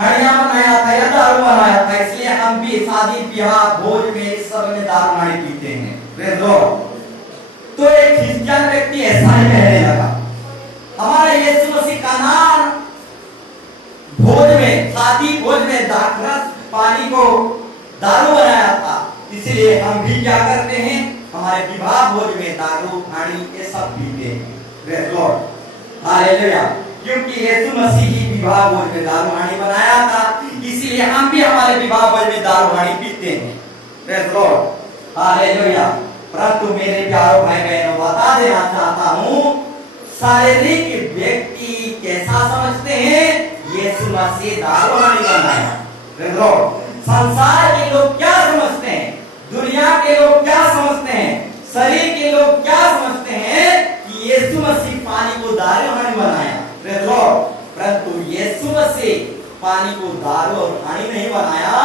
हड़िया बनाया था या दारू बनाया था, इसलिए हम भी शादी ब्याह भोज में इस सब में दारू हड़ी पीते हैं। Praise Lord. तो एक क्रिश्चियन व्यक्ति ऐसा ही कहने लगा, हमारा यीशु मसीह काना भोज में, शादी भोज में दाखरस पानी को दारू बनाया था, इसलिए हम भी क्या करते हैं, हमारे विवाह भोज में दारू पानी ये सब पीते हैं। Praise Lord. हालेलुया। क्योंकि यीशु मसीह ही विवाह भोज में दारू पानी बनाया था, इसलिए हम भी हमारे विवाह भोज में दारू पानी पीते हैं। Praise Lord. हालेलुया। परंतु मेरे प्यारों भाई बहनों, बता देना चाहता हूं, शारीरिक व्यक्ति कैसा समझते हैं, यीशु मसीह दारू पानी बनाया। Praise Lord. संसार के लोग क्या समझते हैं, दुनिया के लोग क्या समझते हैं, शरीर के लोग क्या समझते हैं कि यीशु मसीह पानी को दारू पानी बनाया। Praise Lord. परंतु यीशु मसीह पानी को दारू और पानी नहीं बनाया,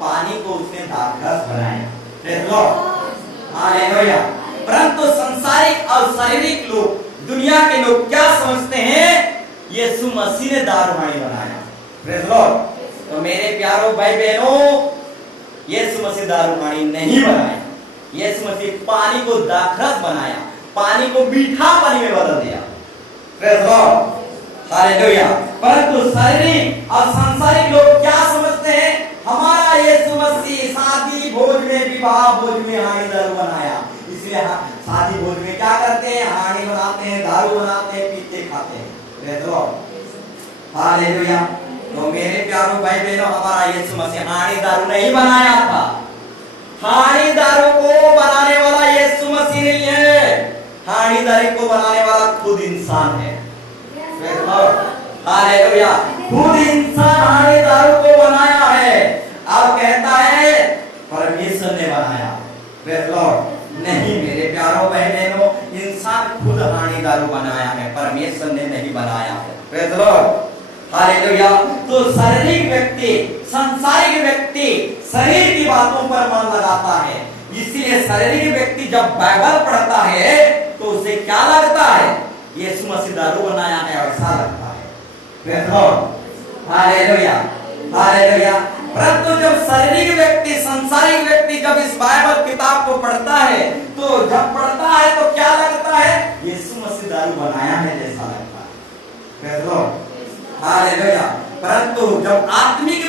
पानी को उसने दाखरस बनाया। Praise Lord. हालेलुया। परंतु संसारिक और शारीरिक लोग, दुनिया के लोग क्या समझते हैं, यीशु मसीह ने दारू पानी बनाया। Praise Lord. तो मेरे प्यारों भाई बहनों, यीशु मसीह दारू पानी नहीं बनाया, यीशु मसीह पानी को दाखरस बनाया, पानी को मीठा पानी में बदल दिया। Praise Lord. हालेलुया। परंतु शारीरिक और सांसारिक लोग क्या समझते हैं, हमारा यीशु मसीह शादी भोज में, विवाह भोज में हाड़ी दारू बनाया, इसलिए शादी भोज में क्या करते हैं, हाड़ी बनाते हैं, दारू बनाते हैं, पीते खाते हैं। Praise Lord. हालेलुया। तो मेरे प्यारों भाई बहनों, हमारा यीशु मसीह हाड़ी दारू नहीं बनाया था, हाड़ी दारू को बनाने वाला यीशु मसीह नहीं है, हाड़ी दारू को बनाने वाला खुद इंसान है। हालेलुया। खुद इंसान हाड़ी दारू को बनाया है। अब कहता है परमेश्वर ने बनाया। Praise Lord. नहीं मेरे प्यारों भाई बहनों, इंसान खुद हाड़ी दारू बनाया है, परमेश्वर ने नहीं बनाया है। Praise Lord. हालेलुया। तो शारीरिक व्यक्ति, सांसारिक व्यक्ति शरीर की बातों पर मन लगाता है, इसलिए शारीरिक व्यक्ति जब बाइबल पढ़ता है तो उसे क्या लगता है? यीशु मसीह दारू बनाया है, ऐसा लगता है। Praise Lord, hallelujah, hallelujah. परंतु जब शारीरिक व्यक्ति, सांसारिक व्यक्ति जब इस बाइबल किताब को पढ़ता है, तो जब पढ़ता है तो क्या लगता है? यीशु मसीह दारू बनाया है जैसा लगता है। Praise Lord, hallelujah. परंतु जब आत्मिक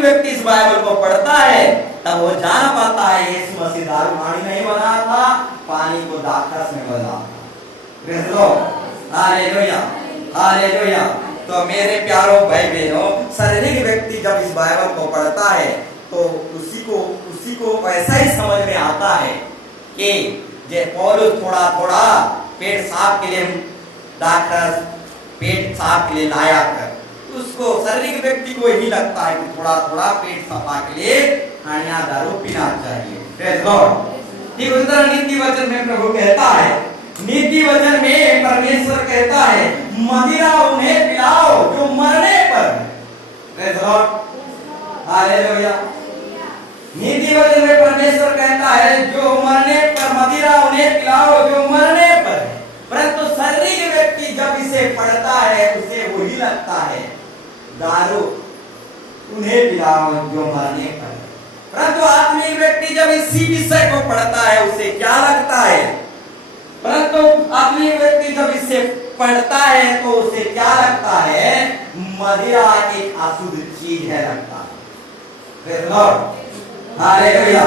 व्यक्ति इस बाइबल को पढ़ता है, तब वो जान पाता है यीशु मसीह दारू पानी नहीं बनाया था, पानी को दाखरस में बदला था। Praise Lord, hallelujah, hallelujah. तो मेरे प्यारों भाई बहनों, शारीरिक व्यक्ति जब इस बाइबल को पढ़ता है तो उसी को वैसा ही समझ में आता है कि जे पौलुस थोड़ा थोड़ा पेट साफ के लिए दाखरस, पेट साफ के लिए लाया कर, उसको शारीरिक व्यक्ति को यही लगता है कि थोड़ा थोड़ा पेट सफा के लिए खाना दारू पीना चाहिए। Praise Lord. ठीक उसी तरह नीति वचन में प्रभु कहता है, नीति वचन में परमेश्वर कहता है, मदिरा उन्हें पिलाओ जो मरने पर। Praise Lord, hallelujah. नीति वचन में परमेश्वर कहता है, जो मरने पर मदिरा उन्हें पिलाओ जो मरने पर। परंतु शारीरिक व्यक्ति जब इसे पढ़ता है, उसे वही लगता है दारू उन्हें पिलाओ जो मरने पर। परंतु आत्मिक व्यक्ति जब इसी विषय को पढ़ता है, उसे क्या लगता है? परंतु आत्मिक व्यक्ति जब इसे पढ़ता है तो उसे क्या लगता है? मदिरा एक अशुद्ध चीज है लगता है। Praise Lord, hallelujah.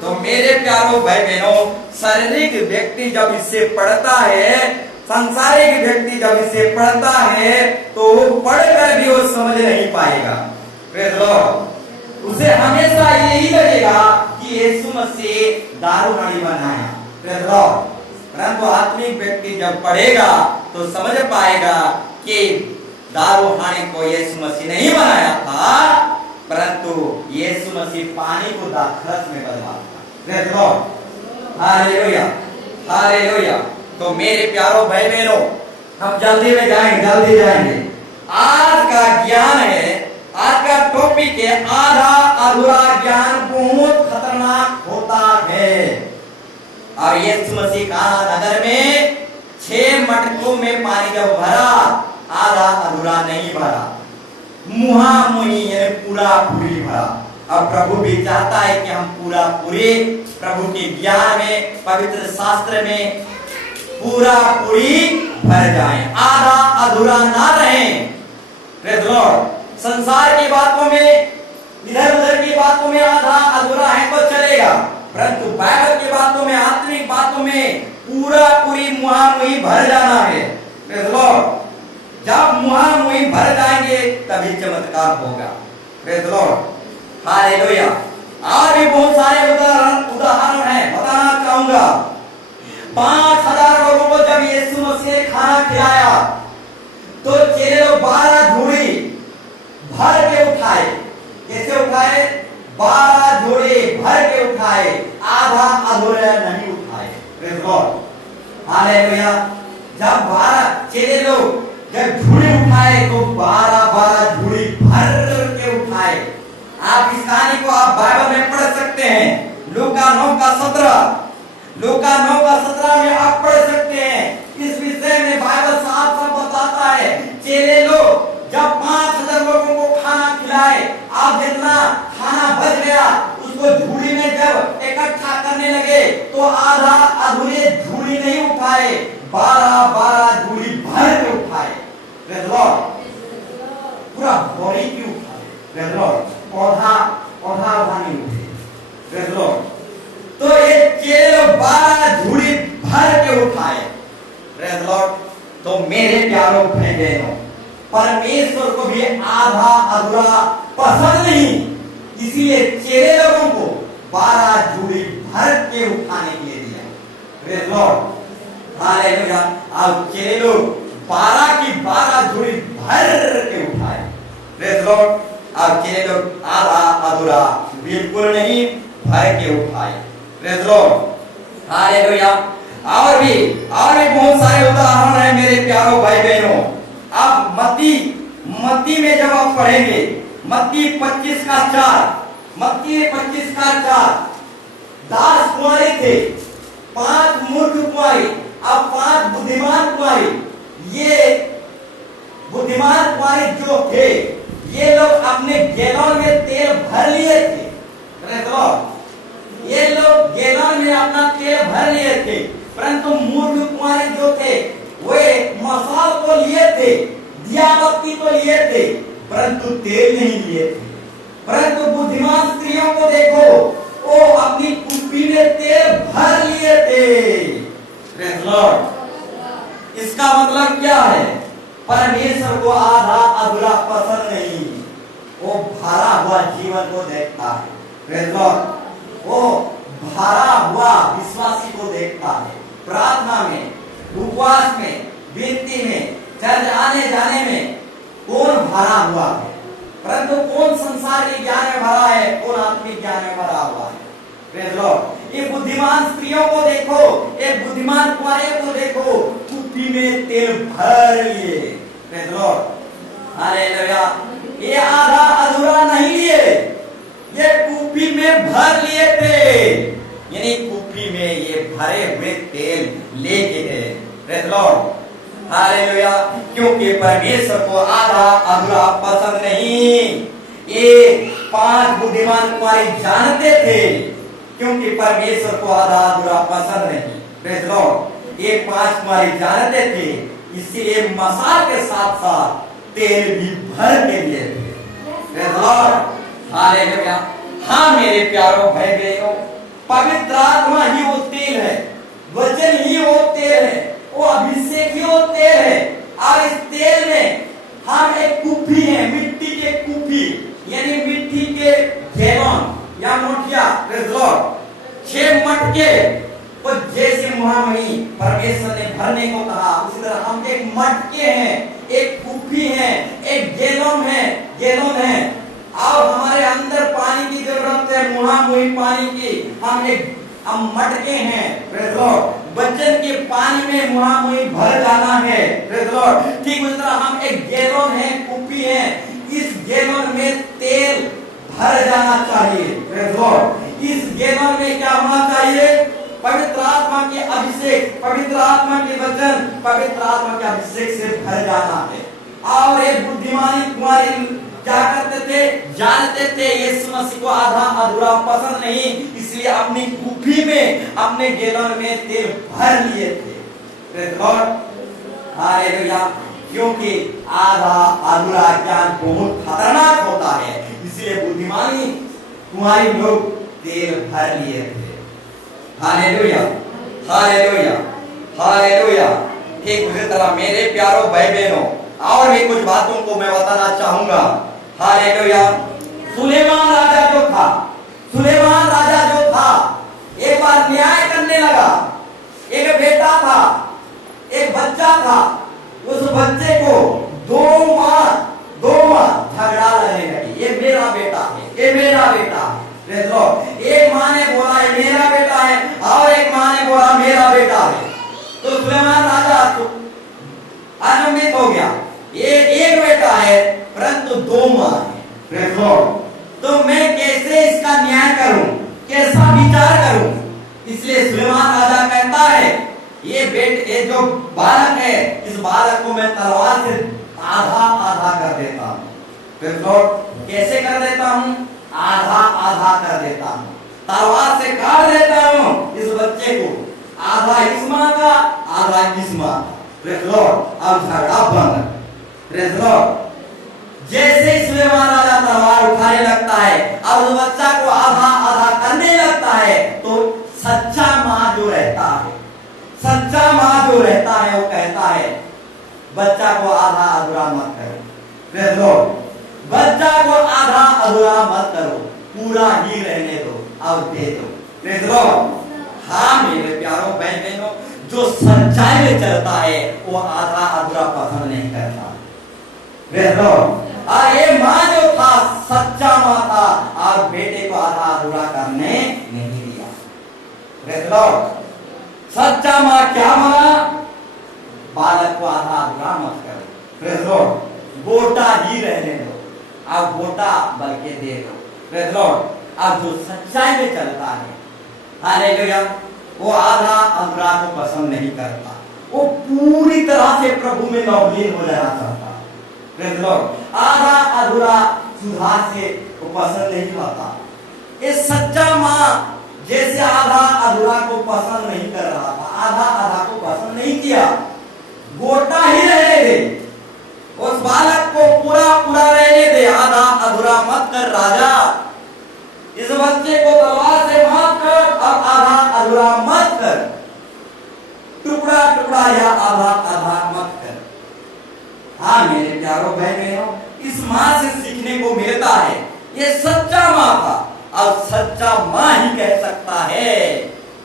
तो मेरे प्यारों भाई बहनों, शारीरिक व्यक्ति जब इसे पढ़ता है, सांसारिक व्यक्ति जब इसे पढ़ता है, तो पढ़कर भी वो समझ नहीं पाएगा। Praise Lord. उसे हमेशा यही लगेगा कि यीशु मसीह दारू नहीं बनाया। Praise Lord. परंतु आत्मिक व्यक्ति जब पढ़ेगा तो समझ पाएगा कि दारू हानि को यीशु मसीह नहीं बनाया था, परंतु यीशु मसीह पानी को दाखरस में बदला था। Praise Lord, hallelujah, hallelujah. तो मेरे प्यारों भाई बहनों, हम जल्दी में जाएंगे। आज का ज्ञान है, आज का टॉपिक है, आधा अधूरा ज्ञान बहुत खतरनाक होता है। और यीशु मसीह का नगर में 6 मटकों में पानी जब भरा, आधा अधूरा नहीं भरा, मुहामुही यानी पूरा पूरी भरा। अब प्रभु भी चाहता है कि हम पूरा पूरी प्रभु के ज्ञान में, पवित्र शास्त्र में पूरा पूरी भर जाएं, आधा अधूरा ना रहें। Praise Lord. संसार की बातों में, इधर उधर की बातों में आधा अधूरा है तो चलेगा, परंतु बाइबल की बातों में, आत्मिक बातों में पूरा पूरी मुहामुही भर जाना है। Praise Lord. जब मुहामुही भर जाएंगे तभी चमत्कार होगा। Praise Lord, hallelujah. और भी बहुत सारे उदाहरण हैं, बताना चाहूंगा। 5000 लोगों को जब यीशु मसीह ने खाना खिलाया तो चेले लोग 12 झोली भर के उठाए। कैसे उठाए? 12 झोली भर के उठाए, आधा अधूरा नहीं उठाए। Praise Lord, hallelujah. जब 12 चेले लोग जब झोली उठाए तो 12 झोली भर के उठाए। आप इस कहानी को आप बाइबल में पढ़ सकते हैं। लूका 9:17 में आप पढ़ सकते हैं। इस विषय में बाइबल साफ साफ बताता है। चेले लोग जब 5000 लोगों को खाना खिलाए, आप जितना खाना बच गया उसको झूली में जब इकट्ठा करने लगे तो आधा अधूरे झूली नहीं उठाए, 12 झूली भर के उठाए। Praise Lord. पूरा बोरी की उठाए। Praise Lord. पौधा नहीं उठे। Praise Lord. तो ये चेले लोग 12 झूली भर के उठाए। Praise Lord. तो मेरे प्यारों भाई बहनों, परमेश्वर को भी आधा अधूरा पसंद नहीं, इसीलिए चेले लोगों को 12 झूली भर के उठाने के लिए दिया। Praise Lord, hallelujah. अब चेले लोग 12 झूली भर के उठाए। Praise Lord. अब चेले लोग आधा अधूरा बिल्कुल नहीं भर के उठाए। Praise Lord, hallelujah. और भी बहुत सारे उदाहरण हैं मेरे प्यारों भाई बहनों। अब मत्ती में जब आप पढ़ेंगे, मत्ती 25:4, 10 कुंवारे थे, 5 मूर्ख कुंवारी, अब 5 बुद्धिमान कुंवारी। ये बुद्धिमान कुंवारी जो थे, ये लोग अपने गैलन में तेल भर लिए थे। ये लोग गैलन में अपना तेल भर लिए थे, परंतु मूर्ख कुंवारी जो थे वे मसाल को लिए थे, दिया बत्ती को लिए थे, परंतु तेल नहीं लिए थे। परंतु बुद्धिमान स्त्रियों को देखो, वो अपनी कुप्पी में तेल भर लिए थे। Praise Lord. इसका मतलब क्या है? परमेश्वर को आधा अधूरा पसंद नहीं, वो भरा हुआ जीवन को देखता है। Praise Lord. वो भरा हुआ विश्वासी को देखता है। प्रार्थना में, उपवास में, विनती में, चर्च आने जाने में कौन भरा हुआ है? परंतु कौन संसार के ज्ञान में भरा है, कौन आत्मिक ज्ञान में भरा हुआ है? Praise Lord. ये बुद्धिमान स्त्रियों को देखो, एक बुद्धिमान कुंवारे को देखो, कुप्पी में तेल भर लिए। Praise Lord. हालेलुया। ये आधा अधूरा नहीं लिए, ये कुप्पी में भर लिए थे, यानी कुप्पी में ये भरे हुए तेल लेके गए। Praise Lord. हालेलुया। क्योंकि परमेश्वर को आधा अधूरा पसंद नहीं। ये 5 बुद्धिमान कुंवारी जानते थे, क्योंकि परमेश्वर को आधा अधूरा पसंद नहीं। Praise Lord. ये 5 कुंवारी जानते थे, इसलिए मसाल के साथ साथ तेल भी भर के लिए थे। Praise Lord. हालेलुया। हाँ मेरे प्यारों भाई बहनों, पवित्र आत्मा ही वो तेल है, वचन ही वो तेल है, वो अभिषेक ही वो तेल है। और इस तेल में हम एक कुप्पी है, मिट्टी के कुप्पी, यानी मिट्टी के गैलन या मोटिया। Praise Lord. 6 मटके को जैसे महामणि परमेश्वर ने भरने को कहा, उसी तरह हम एक मटके हैं, एक कुप्पी है, एक गैलन है। और हमारे अंदर पानी की जरूरत है, मुहामुही पानी की। हम मटके हैं। Praise Lord. वचन के पानी में मुहामुही भर जाना है। Praise Lord. ठीक उसी तरह हम एक गैलन है, कुप्पी है, इस गैलन में तेल भर जाना चाहिए। Praise Lord. इस गैलन में क्या होना चाहिए? पवित्र आत्मा के अभिषेक, पवित्र आत्मा के वचन, पवित्र आत्मा के अभिषेक से भर जाना है। और एक बुद्धिमानी कुंवारी क्या करते थे? जानते थे यीशु मसीह को आधा अधूरा पसंद नहीं, इसलिए अपनी कुप्पी में, अपने गैलन में तेल भर लिए थे। Praise Lord. हालेलुया। क्योंकि आधा अधूरा ज्ञान बहुत खतरनाक होता है, इसलिए बुद्धिमानी कुंवारी लोग तेल भर लिए थे। हालेलुया। हालेलुया। हालेलुया। ठीक उसी तरह मेरे प्यारों भाई बहनों, और भी कुछ बातों को मैं बताना चाहूंगा। हालेलुया। सुलेमान राजा जो था, एक बार न्याय करने लगा। एक बेटा था, एक बच्चा था। उस बच्चे को 2 माह झगड़ा लगने लगी, ये मेरा बेटा है, ये मेरा बेटा है। Praise Lord. एक माँ ने बोला ये मेरा बेटा है, और एक माँ ने बोला मेरा बेटा है। तो सुलेमान राजा आनंदित हो गया, ये एक बेटा है परंतु 2 माँ है। Praise Lord. तो मैं कैसे इसका न्याय करूं, कैसा विचार करूं? इसलिए सुलेमान राजा कहता है ये जो बालक है, इस बालक को मैं तलवार से आधा आधा कर देता हूं। Praise Lord. कैसे कर देता हूं? आधा आधा कर देता हूं, तलवार से काट देता हूं इस बच्चे को, आधा इस माँ का, आधा इस माँ का। Praise Lord. अब झगड़ा बंद। Praise Lord. जैसे सुलेमान राजा तलवार उठाने लगता है और उस बच्चा को आधा आधा करने लगता है, तो सच्चा माँ जो रहता है, वो कहता है बच्चा को आधा अधूरा मत करो। Praise Lord. बच्चा को आधा अधूरा मत करो, पूरा ही रहने दो और दे दो। Praise Lord. हाँ मेरे प्यारों बहन बहनों, जो सच्चाई में चलता है वो आधा अधूरा पसंद नहीं करता। Praise Lord. और ये माँ जो था सच्चा माँ था, और बेटे को आधा अधूरा करने नहीं दिया। Praise Lord. सच्चा माँ क्या माना? बालक को आधा अधूरा मत करो। Praise Lord. गोटा ही रहने दो, अब गोटा बल्कि दे दो। Praise Lord. अब जो सच्चाई में चलता है, हालेलुया, वो आधा अधूरा को पसंद नहीं करता, वो पूरी तरह से प्रभु में नवलीन हो जाना चाहता। Praise Lord. आधा अधूरा सुधार से वो पसंद नहीं करता। ये सच्चा माँ जैसे आधा अधूरा को पसंद नहीं कर रहा था, आधा आधा को पसंद नहीं किया, गोटा ही रहने दे, उस बालक को पूरा पूरा रहने दे, आधा अधूरा मत कर राजा, इस बच्चे को तलवार से मार कर और आधा अधूरा मत कर, टुकड़ा टुकड़ा या आधा आधा मत कर। हाँ मेरे प्यारों भाई बहनों, इस माँ से सीखने को मिलता है, ये सच्चा माँ था और सच्चा माँ ही कह सकता है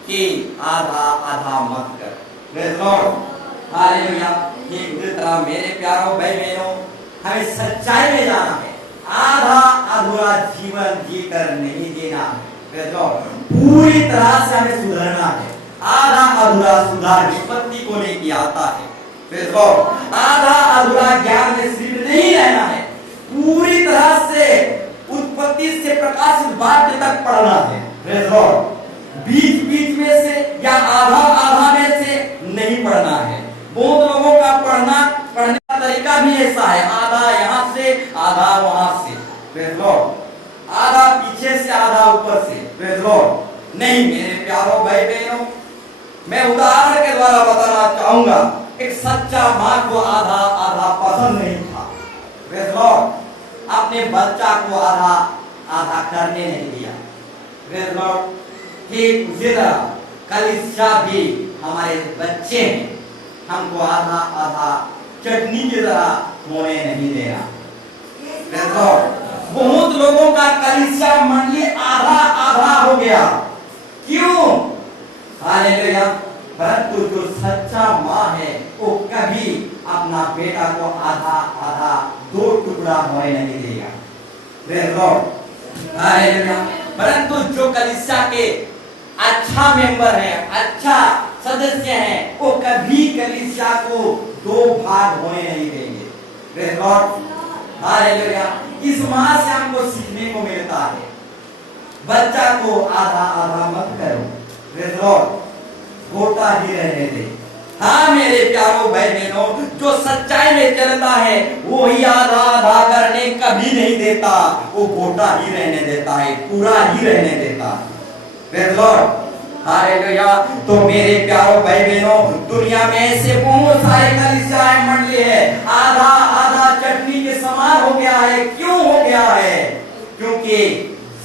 कि आधा आधा मत कर। Praise Lord, hallelujah. ठीक उसी तरह मेरे प्यारों भाई बहनों, हमें सच्चाई में जाना है, आधा अधूरा जीवन जीकर नहीं जीना है। प्रेज़ लॉर्ड, पूरी तरह से हमें सुधरना है। आधा अधूरा सुधार विपत्ति को लेके आता है। प्रेज़ लॉर्ड, आधा अधूरा ज्ञान में सिर्फ नहीं रहना है, पूरी तरह से उत्पत्ति से प्रकाशित वाक्य तक पढ़ना है। प्रेज़ लॉर्ड, बीच बीच में से या आधा आधा में से नहीं पढ़ना है। बहुत लोगों का पढ़ने का तरीका भी ऐसा है, आधा यहाँ से आधा वहां से। प्रेज़ लॉर्ड, आधा पीछे से आधा ऊपर से। प्रेज़ लॉर्ड, नहीं मेरे प्यारों भाई बहनों, मैं उदाहरण के द्वारा बताना चाहूंगा, एक सच्चा माँ को आधा आधा पसंद नहीं था। प्रेज़ लॉर्ड, अपने बच्चा को आधा आधा करने नहीं दिया। प्रेज़ लॉर्ड, ठीक उसी तरह कलीसिया भी हमारे बच्चे हैं, हमको आधा आधा चटनी की तरह होने नहीं देना। प्रेज़ लॉर्ड, बहुत लोगों का कलीसिया मंडली आधा आधा हो गया, क्यों? हालेलुया। परंतु जो सच्चा माँ है वो कभी अपना बेटा को आधा आधा दो टुकड़ा होने नहीं देगा। Praise Lord, hallelujah. परंतु जो कलीसिया के अच्छा मेंबर है, अच्छा सदस्य हैं, वो कभी कलीसिया को दो भाग होने नहीं देंगे। Praise Lord, hallelujah. इस माँ से हमको सीखने को मिलता है, बच्चा को आधा आधा मत करो। प्रेज़ लॉर्ड, गोटा ही रहने दे। हाँ मेरे प्यारों भाई बहनों, जो सच्चाई में चलता है वो ही आधा आधा करने कभी नहीं देता, वो गोटा ही रहने देता है, पूरा ही रहने देता है। Praise Lord, hallelujah. तो मेरे प्यारों भाई बहनों, दुनिया में ऐसे बहुत सारे कलीसियाएं मंडली है, आधा आधा चटनी के समान हो गया है। क्यों हो गया है? क्योंकि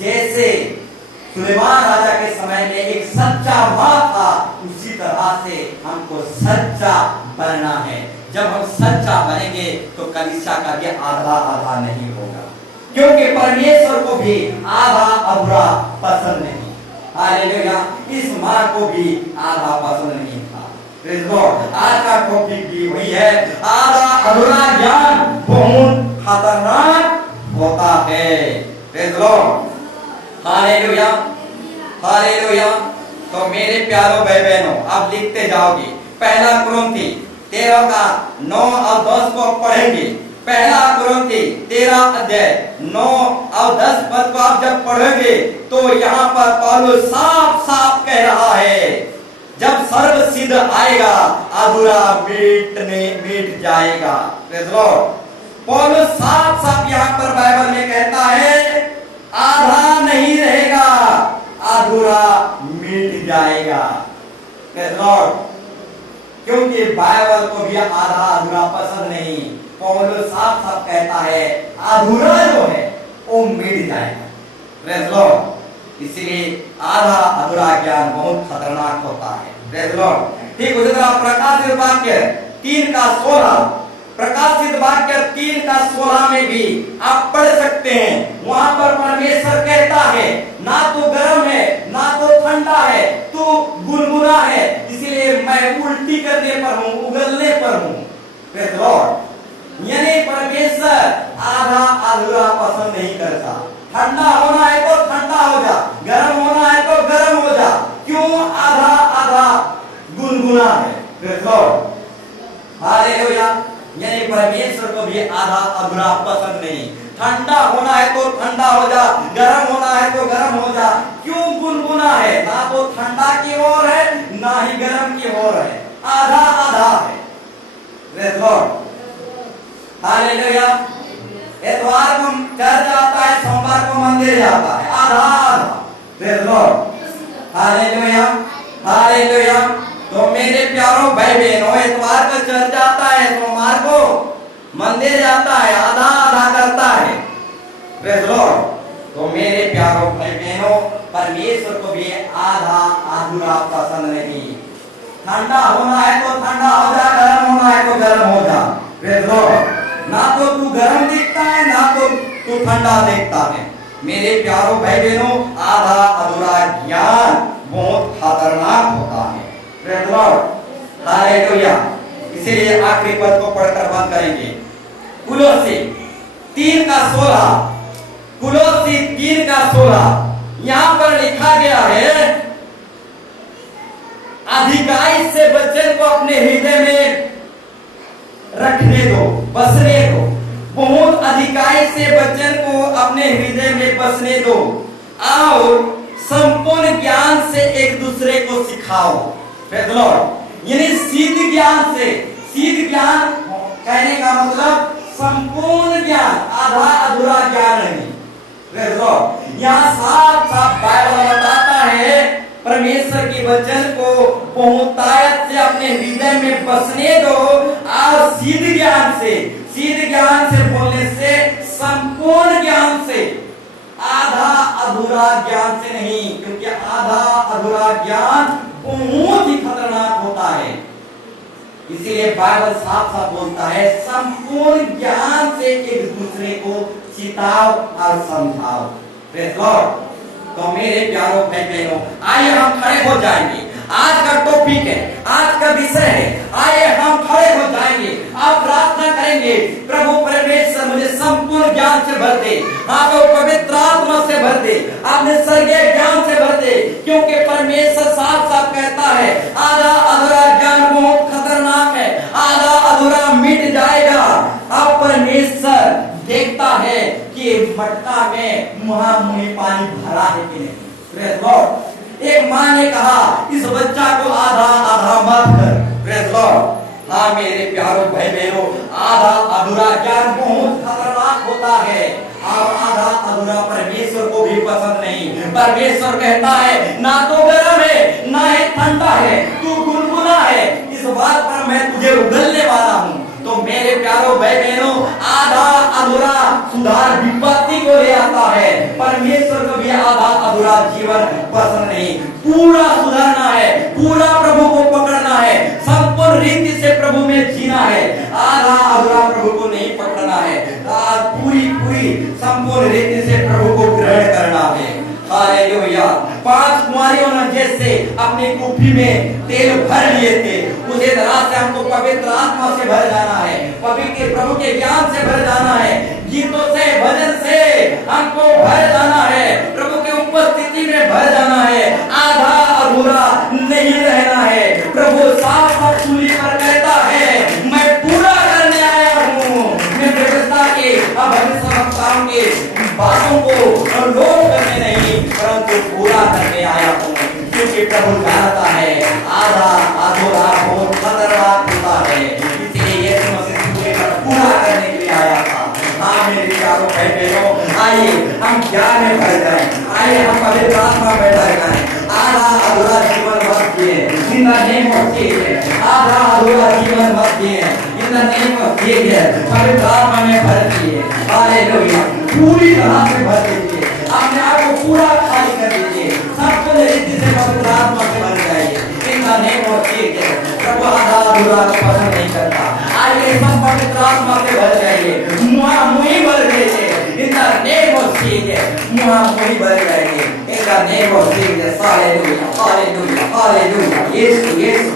जैसे सुलेमान राजा के समय में एक सच्चा माँ था, उसी तरह से हमको सच्चा बनना है। जब हम सच्चा बनेंगे तो कलीसिया का भी आधा आधा नहीं होगा, क्योंकि परमेश्वर को भी आधा अधूरा पसंद नहीं। हालेलुया। इस माँ को भी आधा पसंद नहीं था। प्रेज़ लॉर्ड, आज का टॉपिक भी वही है, आधा अधूरा ज्ञान बहुत खतरनाक होता है। Praise Lord, hallelujah, hallelujah. तो मेरे प्यारों भाई बहनों, आप लिखते जाओगे, पहला कुरिन्थी 13 का 9 और 10 को पढ़ेंगे। पहला कुरिन्थी 13 अध्याय 9 और 10 पद को आप जब पढ़ोगे तो यहाँ पर पौलुस साफ साफ कह रहा है, जब सर्व सिद्ध आएगा अधूरा मिट जाएगा। प्रेज़ लॉर्ड, पौलुस साफ साफ यहाँ पर बाइबल में कहता है, आधा नहीं रहेगा, अधूरा मिट जाएगा। प्रेज़ लॉर्ड, क्योंकि बाइबल को भी आधा अधूरा पसंद नहीं। पौलुस साफ साफ कहता है अधूरा जो है वो मिट जाएगा। प्रेज़ लॉर्ड, इसलिए आधा अधूरा ज्ञान बहुत खतरनाक होता है। प्रेज़ लॉर्ड, ठीक उसी तरह प्रकाशित वाक्य 3 का 16, प्रकाशित वाक्य 3 का 16 में भी आप पढ़ सकते हैं। वहां पर परमेश्वर कहता है, ना तो गर्म है ना तो ठंडा है, तू गुनगुना है, इसलिए मैं उल्टी करने पर हूं, उगलने पर हूं। प्रेज़ लॉर्ड, यानी परमेश्वर आधा अधूरा पसंद नहीं करता। ठंडा होना है तो ठंडा हो जा, गर्म होना है तो गर्म हो जा, क्यों आधा आधा गुनगुना है। Praise Lord, hallelujah. यानी परमेश्वर को भी आधा अधूरा पसंद नहीं। ठंडा होना है तो ठंडा हो जा, गर्म होना है तो गर्म हो जा, क्यों गुनगुना गुनगुना है, ना तो ठंडा की ओर है ना ही गर्म की ओर है, आधा आधा है। Praise Lord, hallelujah. इतवार को चर्च जाता है, सोमवार को मंदिर जाता है, आधा आधा। Praise Lord, hallelujah hallelujah. तो मेरे प्यारों भाई बहनों, इतवार को चर्च जाता है, सोमवार को मंदिर जाता है, आधा आधा करता है। Praise Lord. तो मेरे प्यारों भाई बहनों, परमेश्वर को भी आधा अधूरा पसंद नहीं। ठंडा होना है तो ठंडा हो जा, गर्म होना है तो गर्म हो जा। Praise Lord. ना तो तू गर्म दिखता है ना तो तू ठंडा दिखता है। मेरे प्यारों भाई बहनों, आधा अधूरा ज्ञान बहुत खतरनाक होता है। Praise Lord, hallelujah. इसीलिए आखिरी पद को पढ़कर बंद करेंगे। कुलोसी 3:16, कुलोसी 3:16 यहां पर लिखा गया है, अधिकाई से वचन को अपने हृदय में रखने दो, बसने दो। बहुत अधिकाई से वचन को अपने हृदय में बसने दो और संपूर्ण ज्ञान से एक दूसरे को सिखाओ। Praise Lord. यानी सीध ज्ञान से, सीध ज्ञान कहने का मतलब संपूर्ण ज्ञान, आधा अधूरा ज्ञान नहीं। Praise Lord. यहाँ साफ साफ बाइबल बताता है, परमेश्वर के वचन को बहुतायत से अपने हृदय में बसने दो और सीध ज्ञान से, सीध ज्ञान से बोलने से संपूर्ण ज्ञान से, आधा अधूरा ज्ञान से नहीं, क्योंकि आधा अधूरा ज्ञान बहुत ही खतरनाक होता है। इसीलिए बाइबल साफ साफ बोलता है, संपूर्ण ज्ञान से एक दूसरे को चिताओ और समझाओ। Praise Lord. तो मेरे प्यारों भाई बहनों, आइए हम खड़े हो जाएंगे। आज का टॉपिक है, आज का विषय है, आइए हम खड़े हो जाएंगे। आप प्रार्थना करेंगे, प्रभु परमेश्वर मुझे संपूर्ण ज्ञान से भर दे, आप पवित्र आत्मा से भर दे, आपने स्वर्गीय ज्ञान से भर दे। क्योंकि परमेश्वर साफ साफ कहता है, आधा अधूरा ज्ञान बहुत खतरनाक है, आधा अधूरा मिट जाएगा। अब परमेश्वर देखता है कि मटका में मुहामुही पानी भरा है कि नहीं। Praise Lord. एक माँ ने कहा, इस बच्चा को आधा आधा मत कर। Praise Lord. हाँ मेरे प्यारों भाई बहनों, आधा अधूरा ज्ञान बहुत खतरनाक होता है और आधा अधूरा परमेश्वर को भी पसंद नहीं। परमेश्वर कहता है, ना तो गर्म है ना ही ठंडा है, तू गुनगुना है, इस बात पर मैं तुझे उगलने वाला हूँ। तो मेरे प्यारों भाई बहनों, आधा अधूरा सुधार विपत्ति को ले आता है। परमेश्वर को भी आधा अधूरा जीवन पसंद नहीं। पूरा सुधारना है, पूरा प्रभु को पकड़ना है, संपूर्ण रीति से प्रभु में जीना है। आधा अधूरा प्रभु को नहीं पकड़ना है, पूरी पूरी संपूर्ण रीति से प्रभु को ग्रहण करना है। हालेलुया। 5 कुंवारियों ने जैसे अपनी कुप्पी में तेल भर लिए थे, उसी तरह से हमको पवित्र आत्मा से भर जाना है, पवित्र प्रभु के ज्ञान से भर जाना है, गीतों से, भजन से हमको भर जाना है, प्रभु के उपस्थिति में भर जाना है। आधा अधूरा नहीं रहना है। प्रभु साफ साफ सूली पर कहता है, मैं पूरा करने आया हूँ। मैं व्यवस्था के भविष्यवक्ताओं के बातों को लोप करने नहीं, परंतु पूरा करने आया हूँ। क्योंकि प्रभु जानता है, आधा अधूरा बहुत खतरनाक होता है। इसलिए यीशु मसीह पूरा करने के लिए आया था। हाँ मेरे प्यारों भाई बहनों, आइए हम ज्ञान में भर जाएं, आइए हम पवित्र आत्मा में भर जाएं। आधा अधूरा जीवन मत जिए, इन द नेम ऑफ जीसस। आधा अधूरा जीवन मत जिए, इन द नेम ऑफ जीसस। पवित्र आत्मा में भर दिए। हालेलुया। पूरी तरह से भर दीजिए, अपने आप को पूरा खाली कर दीजिए, सब रीति से पवित्र आत्मा से भर जाइए। In the name of Jesus. प्रभु आधा अधूरा को पसंद नहीं करता। आइए सब पवित्र आत्मा से भर जाइए, मुहामुही भर जाइए। In the name of Jesus मुहामुही भर जाइए। In the name of Jesus. Hallelujah hallelujah hallelujah. यीशु यीशु